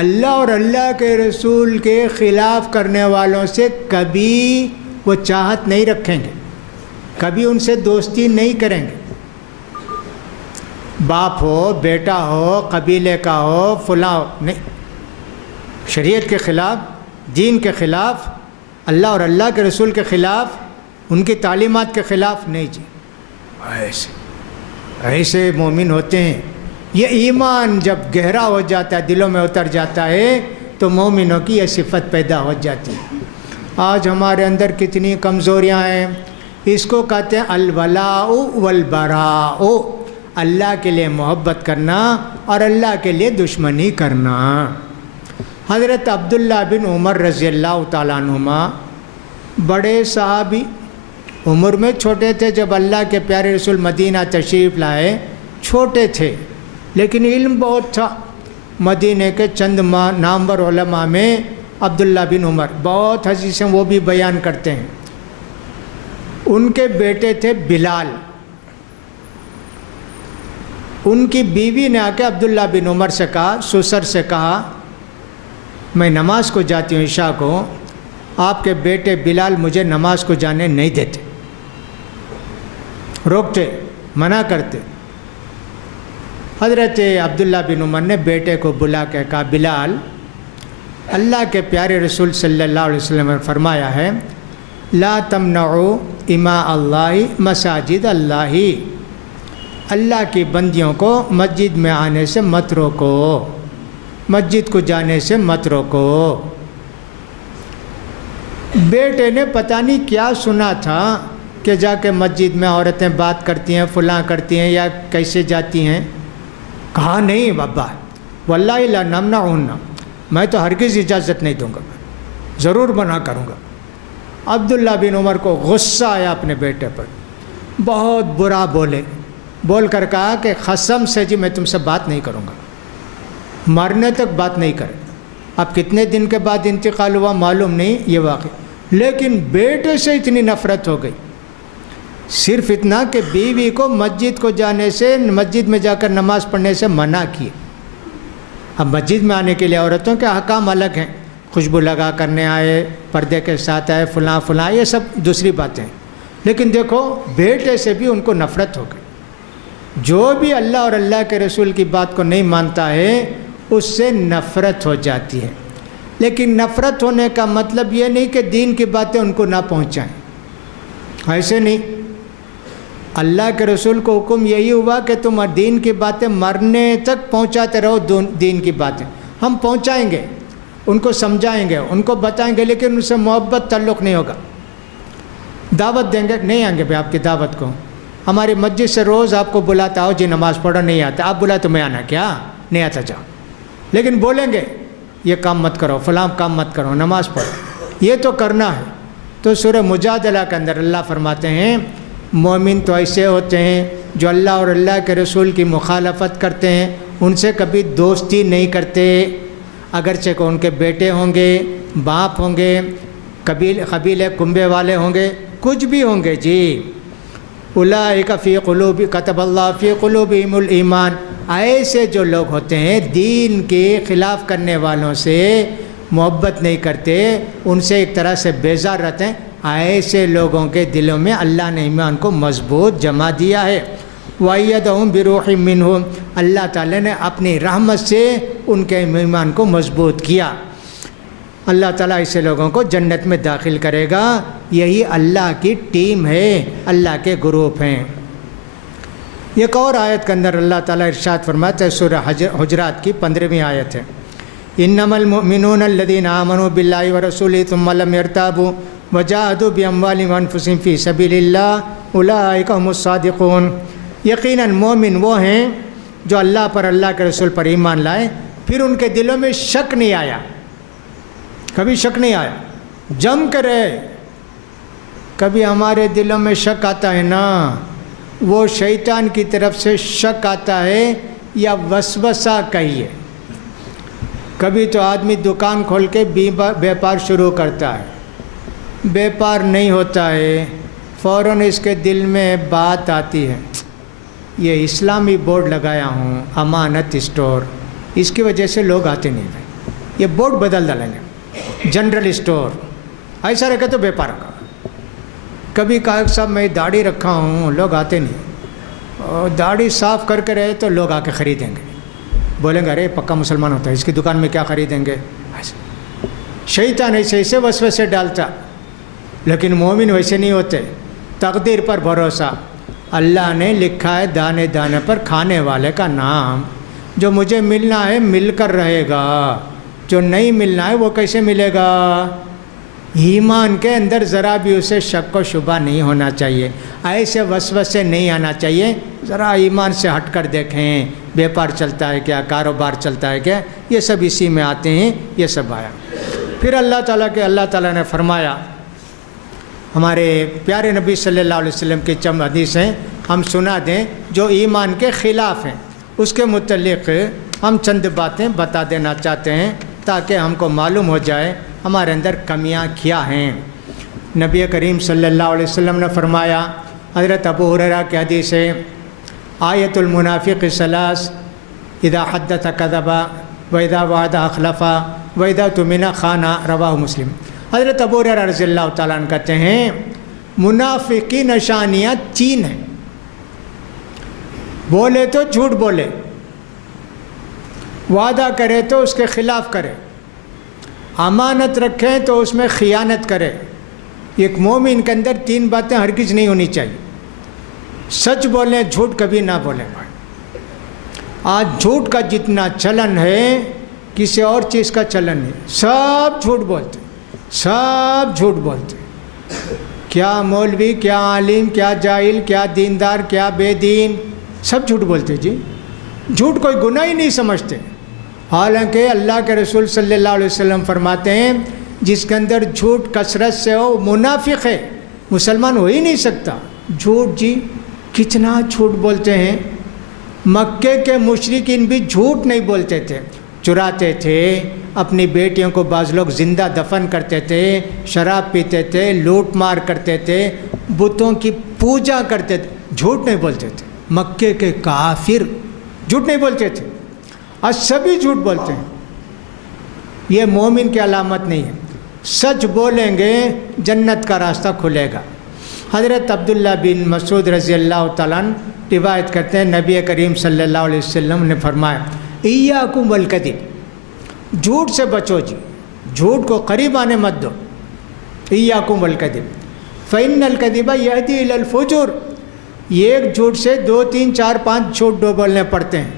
اللہ اور اللہ کے رسول کے خلاف کرنے والوں سے کبھی وہ چاہت نہیں رکھیں گے، کبھی ان سے دوستی نہیں کریں گے، باپ ہو، بیٹا ہو، قبیلے کا ہو، فلاں ہو، نہیں، شریعت کے خلاف، دین کے خلاف، اللہ اور اللہ کے رسول کے خلاف، ان کی تعلیمات کے خلاف نہیں جی، ایسے مومن ہوتے ہیں. یہ ایمان جب گہرا ہو جاتا ہے، دلوں میں اتر جاتا ہے، تو مومنوں کی یہ صفت پیدا ہو جاتی ہے. آج ہمارے اندر کتنی کمزوریاں ہیں. اس کو کہتے ہیں الولاء والبراء، اللہ کے لیے محبت کرنا اور اللہ کے لیے دشمنی کرنا. حضرت عبداللہ بن عمر رضی اللہ تعالیٰ عنہما بڑے صحابی، عمر میں چھوٹے تھے جب اللہ کے پیارے رسول مدینہ تشریف لائے. چھوٹے تھے لیکن علم بہت تھا. مدینہ کے چند نامور علماء میں عبداللہ بن عمر، بہت حدیثیں وہ بھی بیان کرتے ہیں. ان کے بیٹے تھے بلال. ان کی بیوی نے آ کے عبداللہ بن عمر سے کہا، سسر سے کہا، میں نماز کو جاتی ہوں عشاء کو، آپ کے بیٹے بلال مجھے نماز کو جانے نہیں دیتے، روکتے، منع کرتے. حضرت عبداللہ بن عمر نے بیٹے کو بلا کے کہا، بلال، اللہ کے پیارے رسول صلی اللہ علیہ وسلم نے فرمایا ہے، لا تمنعوا اماء اللہ مساجد اللہ، اللہ کی بندیوں کو مسجد میں آنے سے مت روکو، مسجد کو جانے سے مت روکو. بیٹے نے پتہ نہیں کیا سنا تھا کہ جا کے مسجد میں عورتیں بات کرتی ہیں، فلاں کرتی ہیں، یا کیسے جاتی ہیں. کہا نہیں بابا، واللہ لا نمنعہن، میں تو ہرگز اجازت نہیں دوں گا، ضرور منع کروں گا. عبداللہ بن عمر کو غصہ آیا اپنے بیٹے پر، بہت برا بولے، بول کر کہا کہ قسم سے جی میں تم سے بات نہیں کروں گا، مرنے تک بات نہیں کرے. اب کتنے دن کے بعد انتقال ہوا معلوم نہیں یہ واقعہ، لیکن بیٹے سے اتنی نفرت ہو گئی، صرف اتنا کہ بیوی کو مسجد کو جانے سے، مسجد میں جا کر نماز پڑھنے سے منع کیے. اب مسجد میں آنے کے لیے عورتوں کے احکام الگ ہیں، خوشبو لگا کرنے آئے، پردے کے ساتھ آئے، فلاں فلاں، یہ سب دوسری باتیں. لیکن دیکھو بیٹے سے بھی ان کو نفرت ہو گئی. جو بھی اللہ اور اللہ کے رسول کی بات کو نہیں مانتا ہے اس سے نفرت ہو جاتی ہے. لیکن نفرت ہونے کا مطلب یہ نہیں کہ دین کی باتیں ان کو نہ پہنچائیں، ایسے نہیں. اللہ کے رسول کو حکم یہی ہوا کہ تم دین کی باتیں مرنے تک پہنچاتے رہو. دین کی باتیں ہم پہنچائیں گے، ان کو سمجھائیں گے، ان کو بتائیں گے، لیکن ان سے محبت تعلق نہیں ہوگا. دعوت دیں گے، نہیں آئیں گے بھائی آپ کی دعوت کو. ہماری مسجد سے روز آپ کو بلاتا ہو، جی نماز پڑھو، نہیں آتا. آپ بلا تو میں آنا، کیا نہیں آتا جاؤ. لیکن بولیں گے یہ کام مت کرو، فلاں کام مت کرو، نماز پڑھو، یہ تو کرنا ہے. تو سورہ مجادلہ کے اندر اللہ فرماتے ہیں مومن تو ایسے ہوتے ہیں جو اللہ اور اللہ کے رسول کی مخالفت کرتے ہیں، ان سے کبھی دوستی نہیں کرتے، اگرچہ کہ ان کے بیٹے ہوں گے، باپ ہوں گے، قبیلے کنبے والے ہوں گے، کچھ بھی ہوں گے. جی اولئک فی قلوب کتب اللہ فی قلوبہم الایمان، ایسے جو لوگ ہوتے ہیں دین کے خلاف کرنے والوں سے محبت نہیں کرتے، ان سے ایک طرح سے بیزار رہتے ہیں، ایسے لوگوں کے دلوں میں اللہ نے ایمان کو مضبوط جما دیا ہے. وَأَيَّدَهُم بِرُوحٍ مِّنْهُ، اللہ تعالیٰ نے اپنی رحمت سے ان کے ایمان کو مضبوط کیا. اللہ تعالیٰ ایسے لوگوں کو جنت میں داخل کرے گا. یہی اللہ کی ٹیم ہے، اللہ کے گروپ ہیں. ایک اور آیت کے اندر اللہ تعالیٰ ارشاد فرماتا ہے، سورہ حجرات کی 15ویں آیت ہے، انما المؤمنون الذین آمنوا باللہ ورسولہ ثم لم یرتابوا وجاہدوا باموالہم وانفسہم فی سبیل اللہ اولئک هم الصادقون. یقیناً مومن وہ ہیں جو اللہ پر، اللہ کے رسول پر ایمان لائے، پھر ان کے دلوں میں شک نہیں آیا، کبھی شک نہیں آیا، جم کر رہے. کبھی ہمارے دلوں میں شک آتا ہے نا، وہ شیطان کی طرف سے شک آتا ہے یا وسوسہ کہیے. کبھی تو آدمی دکان کھول کے بیپار شروع کرتا ہے، بیپار نہیں ہوتا ہے، فوراً اس کے دل میں بات آتی ہے، یہ اسلامی بورڈ لگایا ہوں امانت اسٹور، اس کی وجہ سے لوگ آتے نہیں ہیں، یہ بورڈ بدل ڈالیں گے، جنرل اسٹور، ایسا رکھا تو بیپار رکھا. کبھی کہا صاحب میں داڑھی رکھا ہوں، لوگ آتے نہیں، اور داڑھی صاف کر کے رہے تو لوگ آ کے خریدیں گے، بولیں گے ارے پکا مسلمان ہوتا ہے، اس کی دکان میں کیا خریدیں گے. شیطان ایسے وسوسے ڈالتا. لیکن مومن ویسے نہیں ہوتے. تقدیر پر بھروسہ، اللہ نے لکھا ہے دانے دانے پر کھانے والے کا نام. جو مجھے ملنا ہے مل کر رہے گا، جو نہیں ملنا ہے وہ کیسے ملے گا؟ ایمان کے اندر ذرا بھی اسے شک و شبہ نہیں ہونا چاہیے، ایسے وسوسے نہیں آنا چاہیے. ذرا ایمان سے ہٹ کر دیکھیں، بیپار چلتا ہے کیا، کاروبار چلتا ہے کیا، یہ سب اسی میں آتے ہیں. یہ سب آیا. پھر اللہ تعالیٰ نے فرمایا، ہمارے پیارے نبی صلی اللہ علیہ وسلم کی چند حدیثیں ہم سنا دیں جو ایمان کے خلاف ہیں. اس کے متعلق ہم چند باتیں بتا دینا چاہتے ہیں تاکہ ہم کو معلوم ہو جائے ہمارے اندر کمیاں کیا ہیں. نبی کریم صلی اللہ علیہ وسلم نے فرمایا، حضرت ابو ہریرہ کی حدیث ہے، آیت المنافق ثلاث، اذا حدث کذب واذا وعد اخلف واذا اؤتمن خان. رواہ مسلم. حضرت ابو ہریرہ رضی اللہ تعالیٰ عنہ کہتے ہیں منافق کی نشانیاں 3 ہیں. بولے تو جھوٹ بولے، وعدہ کرے تو اس کے خلاف کرے، امانت رکھے تو اس میں خیانت کرے. ایک مومن کے اندر 3 باتیں ہرگز نہیں ہونی چاہیے. سچ بولیں، جھوٹ کبھی نہ بولیں. آج جھوٹ کا جتنا چلن ہے کسی اور چیز کا چلن نہیں. سب جھوٹ بولتے، سب جھوٹ بولتے. کیا مولوی، کیا عالم، کیا جاہل، کیا دیندار، کیا بے دین، سب جھوٹ بولتے. جی جھوٹ کوئی گناہ ہی نہیں سمجھتے. حالانکہ اللہ کے رسول صلی اللہ علیہ وسلم فرماتے ہیں جس کے اندر جھوٹ کثرت سے ہو منافق ہے، مسلمان ہو ہی نہیں سکتا. جھوٹ جی کتنا جھوٹ بولتے ہیں. مکے کے مشرکین بھی جھوٹ نہیں بولتے تھے. چراتے تھے، اپنی بیٹیوں کو بعض لوگ زندہ دفن کرتے تھے، شراب پیتے تھے، لوٹ مار کرتے تھے، بتوں کی پوجا کرتے تھے. جھوٹ نہیں بولتے تھے. مکے کے کافر جھوٹ نہیں بولتے تھے. آج سبھی جھوٹ بولتے ہیں. یہ مومن کی علامت نہیں ہے. سچ بولیں گے جنت کا راستہ کھلے گا. حضرت عبداللہ بن مسعود رضی اللہ تعالیٰ عنہ روایت کرتے ہیں نبی کریم صلی اللہ علیہ وسلم نے فرمایا، ایاکم والکذب، جھوٹ سے بچو جی، جھوٹ کو قریب آنے مت دو. ایاکم والکذب فإن الکذب یہدی الی الفجور. ایک جھوٹ سے 2 3 4 5 جھوٹ بولنے پڑتے ہیں.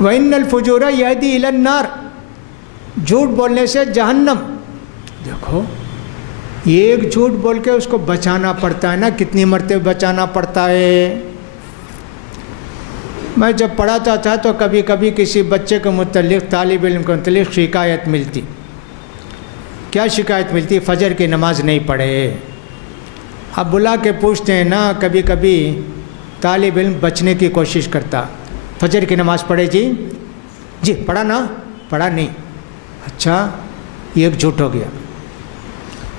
وإن الفجور یہدی الی النار، جھوٹ بولنے سے جہنم. دیکھو ایک جھوٹ بول کے اس کو بچانا پڑتا ہے نا، کتنی مرتبہ بچانا پڑتا ہے. میں جب پڑھاتا تھا تو کبھی کبھی کسی بچے کے متعلق، طالب علم کے متعلق شکایت ملتی. کیا شکایت ملتی؟ فجر کی نماز نہیں پڑھے. اب بلا کے پوچھتے ہیں نا، کبھی کبھی طالب علم بچنے کی کوشش کرتا، فجر کی نماز پڑھے جی؟ جی پڑھا نا؟ پڑھا نہیں. اچھا ایک جھوٹ ہو گیا.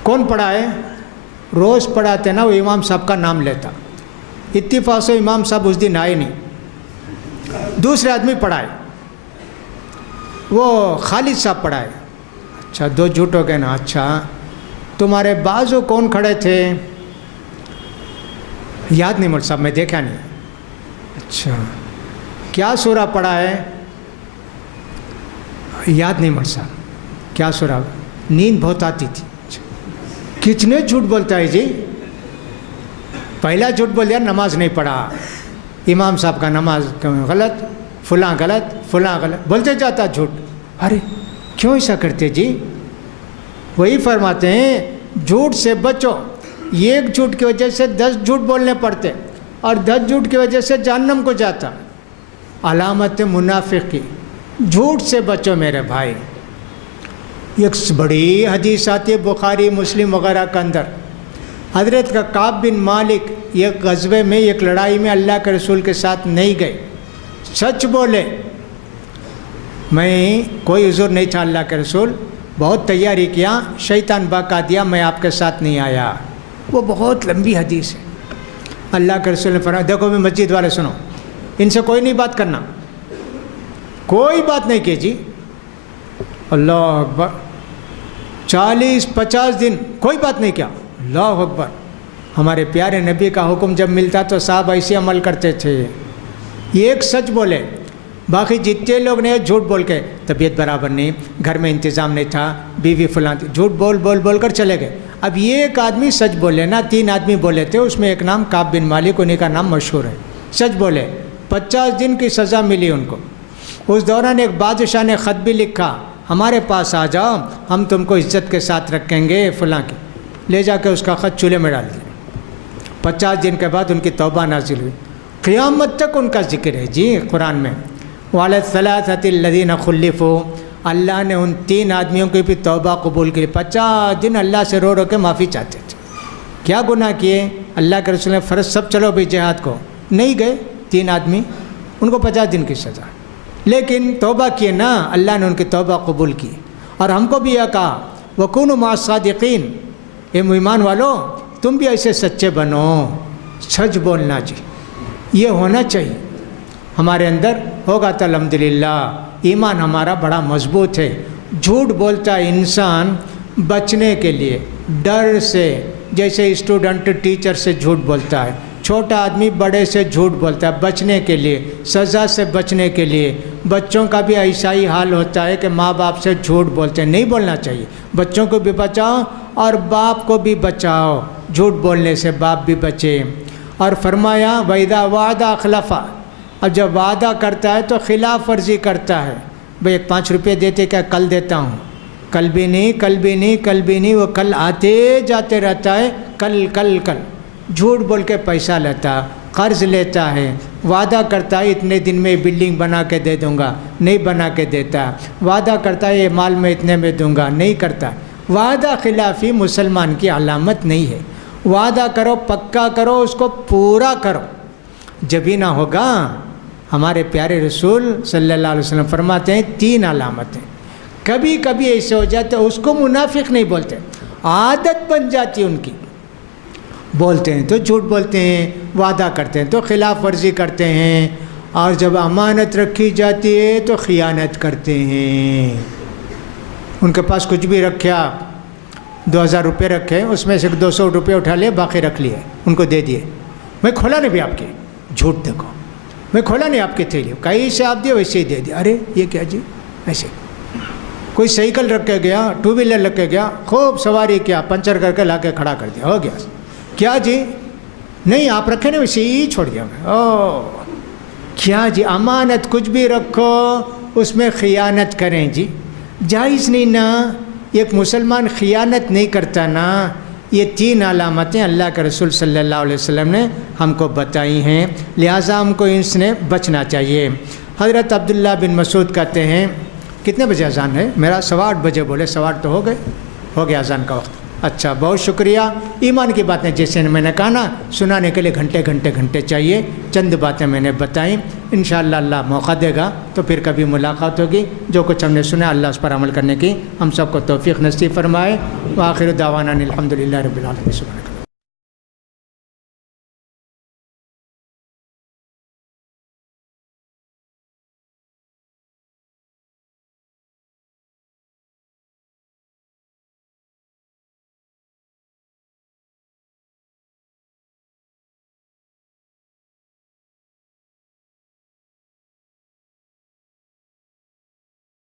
کون پڑھا ہے؟ روز پڑھاتے نا وہ امام صاحب کا نام لیتا. اتفاق سے امام صاحب اس دن آئے نہیں، دوسرے آدمی پڑھائے، وہ خالد صاحب پڑھائے. اچھا 2 جھوٹ ہو گئے نا. اچھا تمہارے بازو کون کھڑے تھے؟ یاد نہیں مول صاحب، میں دیکھا نہیں. اچھا کیا سورہ پڑھا ہے؟ یاد نہیں مول صاحب. کیا سورہ؟ نیند بہت آتی تھی. کتنے جھوٹ بولتا ہے جی. پہلا جھوٹ بول دیا نماز نہیں پڑھا، امام صاحب کا نماز غلط، فلاں غلط، فلاں غلط، بولتے جاتا جھوٹ. ارے کیوں ایسا کرتے جی؟ وہی فرماتے ہیں جھوٹ سے بچو. ایک جھوٹ کی وجہ سے 10 جھوٹ بولنے پڑتے، اور 10 جھوٹ کی وجہ سے جہنم کو جاتا. علامت منافق کی. جھوٹ سے بچو میرے بھائی. ایک بڑی حدیث آتی ہے بخاری مسلم وغیرہ کے اندر. حضرت کا کعب بن مالک ایک غزوے میں، ایک لڑائی میں اللہ کے رسول کے ساتھ نہیں گئے. سچ بولے، میں کوئی عذر نہیں تھا اللہ کے رسول، بہت تیاری کیا، شیطان بہکا دیا، میں آپ کے ساتھ نہیں آیا. وہ بہت لمبی حدیث ہے. اللہ کے رسول نے فرمایا، دیکھو بھی مسجد والے سنو، ان سے کوئی نہیں بات کرنا، کوئی بات نہیں کی جی. اللہ اکبر. 40-50 دن کوئی بات نہیں کیا. اللہ اکبر. ہمارے پیارے نبی کا حکم جب ملتا تو صاحب ایسے عمل کرتے تھے. ایک سچ بولے، باقی جتنے لوگ نے جھوٹ بول کے طبیعت برابر نہیں، گھر میں انتظام نہیں تھا، بیوی فلاں تھی، جھوٹ بول بول بول کر چلے گئے. اب یہ ایک آدمی سچ بولے نا، 3 آدمی بولے تھے، اس میں ایک نام کعب بن مالک، انہیں کا نام مشہور ہے، سچ بولے، 50 دن کی سزا ملی ان کو۔ اس دوران ایک بادشاہ نے خط بھی لکھا، ہمارے پاس آ جاؤ، ہم تم کو عزت کے ساتھ رکھیں گے فلاں کی، لے جا کے اس کا خط چولہے میں ڈال دیا۔ 50 دن کے بعد ان کی توبہ نازل ہوئی، قیامت تک ان کا ذکر ہے جی قرآن میں۔ وعلی الثلاثۃ الذین خلفوا، اللہ نے ان 3 آدمیوں کی بھی توبہ قبول کی، 50 دن اللہ سے رو رو کے معافی چاہتے تھے۔ کیا گناہ کیے؟ اللہ کے رسول نے فرض سب چلو بھی جہاد کو، نہیں گئے 3 آدمی، ان کو 50 دن کی سزا، لیکن توبہ کیے نا، اللہ نے ان کی توبہ قبول کی۔ اور ہم کو بھی یہ کہا وَكُونُوا مَعَ الصَّادِقِينَ، اے ایمان والو تم بھی ایسے سچے بنو، سچ بولنا جی، یہ ہونا چاہیے ہمارے اندر، ہوگا تو الحمدللہ ایمان ہمارا بڑا مضبوط ہے۔ جھوٹ بولتا ہے انسان بچنے کے لیے، ڈر سے، جیسے اسٹوڈنٹ ٹیچر سے جھوٹ بولتا ہے، چھوٹا آدمی بڑے سے جھوٹ بولتا ہے بچنے کے لیے، سزا سے بچنے کے لیے۔ بچوں کا بھی ایسا ہی حال ہوتا ہے کہ ماں باپ سے جھوٹ بولتے ہیں، نہیں بولنا چاہیے، بچوں کو بھی بچاؤ اور باپ کو بھی بچاؤ، جھوٹ بولنے سے باپ بھی بچے۔ اور فرمایا وَإِذَا وَعَدَ أَخْلَفَ، اب جب وعدہ کرتا ہے تو خلاف ورزی کرتا ہے، بھئی 5 روپے دیتے کیا کل دیتا ہوں، کل بھی نہیں، کل بھی نہیں، کل بھی نہیں، وہ کل آتے جاتے رہتا ہے، کل کل کل، جھوٹ بول کے پیسہ لیتا، قرض لیتا ہے، وعدہ کرتا ہے اتنے دن میں بلڈنگ بنا کے دے دوں گا، نہیں بنا کے دیتا، وعدہ کرتا ہے یہ مال میں اتنے میں دوں گا، نہیں کرتا۔ وعدہ خلافی مسلمان کی علامت نہیں ہے، وعدہ کرو، پکا کرو، اس کو پورا کرو، جبھی نہ ہوگا۔ ہمارے پیارے رسول صلی اللہ علیہ وسلم فرماتے ہیں 3 علامتیں، کبھی کبھی ایسے ہو جاتے اس کو منافق نہیں بولتے، عادت بن جاتی ان کی، بولتے ہیں تو جھوٹ بولتے ہیں، وعدہ کرتے ہیں تو خلاف ورزی کرتے ہیں، اور جب امانت رکھی جاتی ہے تو خیانت کرتے ہیں۔ ان کے پاس کچھ بھی رکھا، 2000 روپے رکھے، اس میں سے 200 روپے اٹھا لیے، باقی رکھ لیے، ان کو دے دیے، میں کھولا نہیں بھی آپ کے، جھوٹ دیکھو، میں کھولا نہیں آپ کے تھیلی، کہیں سے آپ دیے ویسے ہی دے دیا، ارے یہ کیا جی ایسے۔ کوئی سائیکل رکھ کے گیا، 2 ویلر رکھ کے گیا، خوب سواری کیا، پنچر کر کے لا کے کھڑا کر دیا، ہو گیا، کیا جی نہیں آپ رکھے نا ویسے ہی چھوڑ دیا میں، او کیا جی، امانت کچھ بھی رکھو اس میں خیانت کریں جی، جائز نہیں نا، ایک مسلمان خیانت نہیں کرتا نا۔ یہ 3 علامتیں اللہ کے رسول صلی اللہ علیہ وسلم نے ہم کو بتائی ہیں، لہٰذا ہم کو ان سے بچنا چاہیے۔ حضرت عبداللہ بن مسعود کہتے ہیں کتنے بجے اذان ہے؟ میرا 8:15 بجے بولے، 8:15 تو ہو گیا اذان کا وقت۔ اچھا بہت شکریہ۔ ایمان کی باتیں جیسے میں نے کہا نا، سنانے کے لیے گھنٹے چاہیے، چند باتیں میں نے بتائیں، انشاءاللہ اللہ موقع دے گا تو پھر کبھی ملاقات ہوگی۔ جو کچھ ہم نے سنا اللہ اس پر عمل کرنے کی ہم سب کو توفیق نصیب فرمائے۔ وآخر دعوانا الحمدللہ رب العالمین۔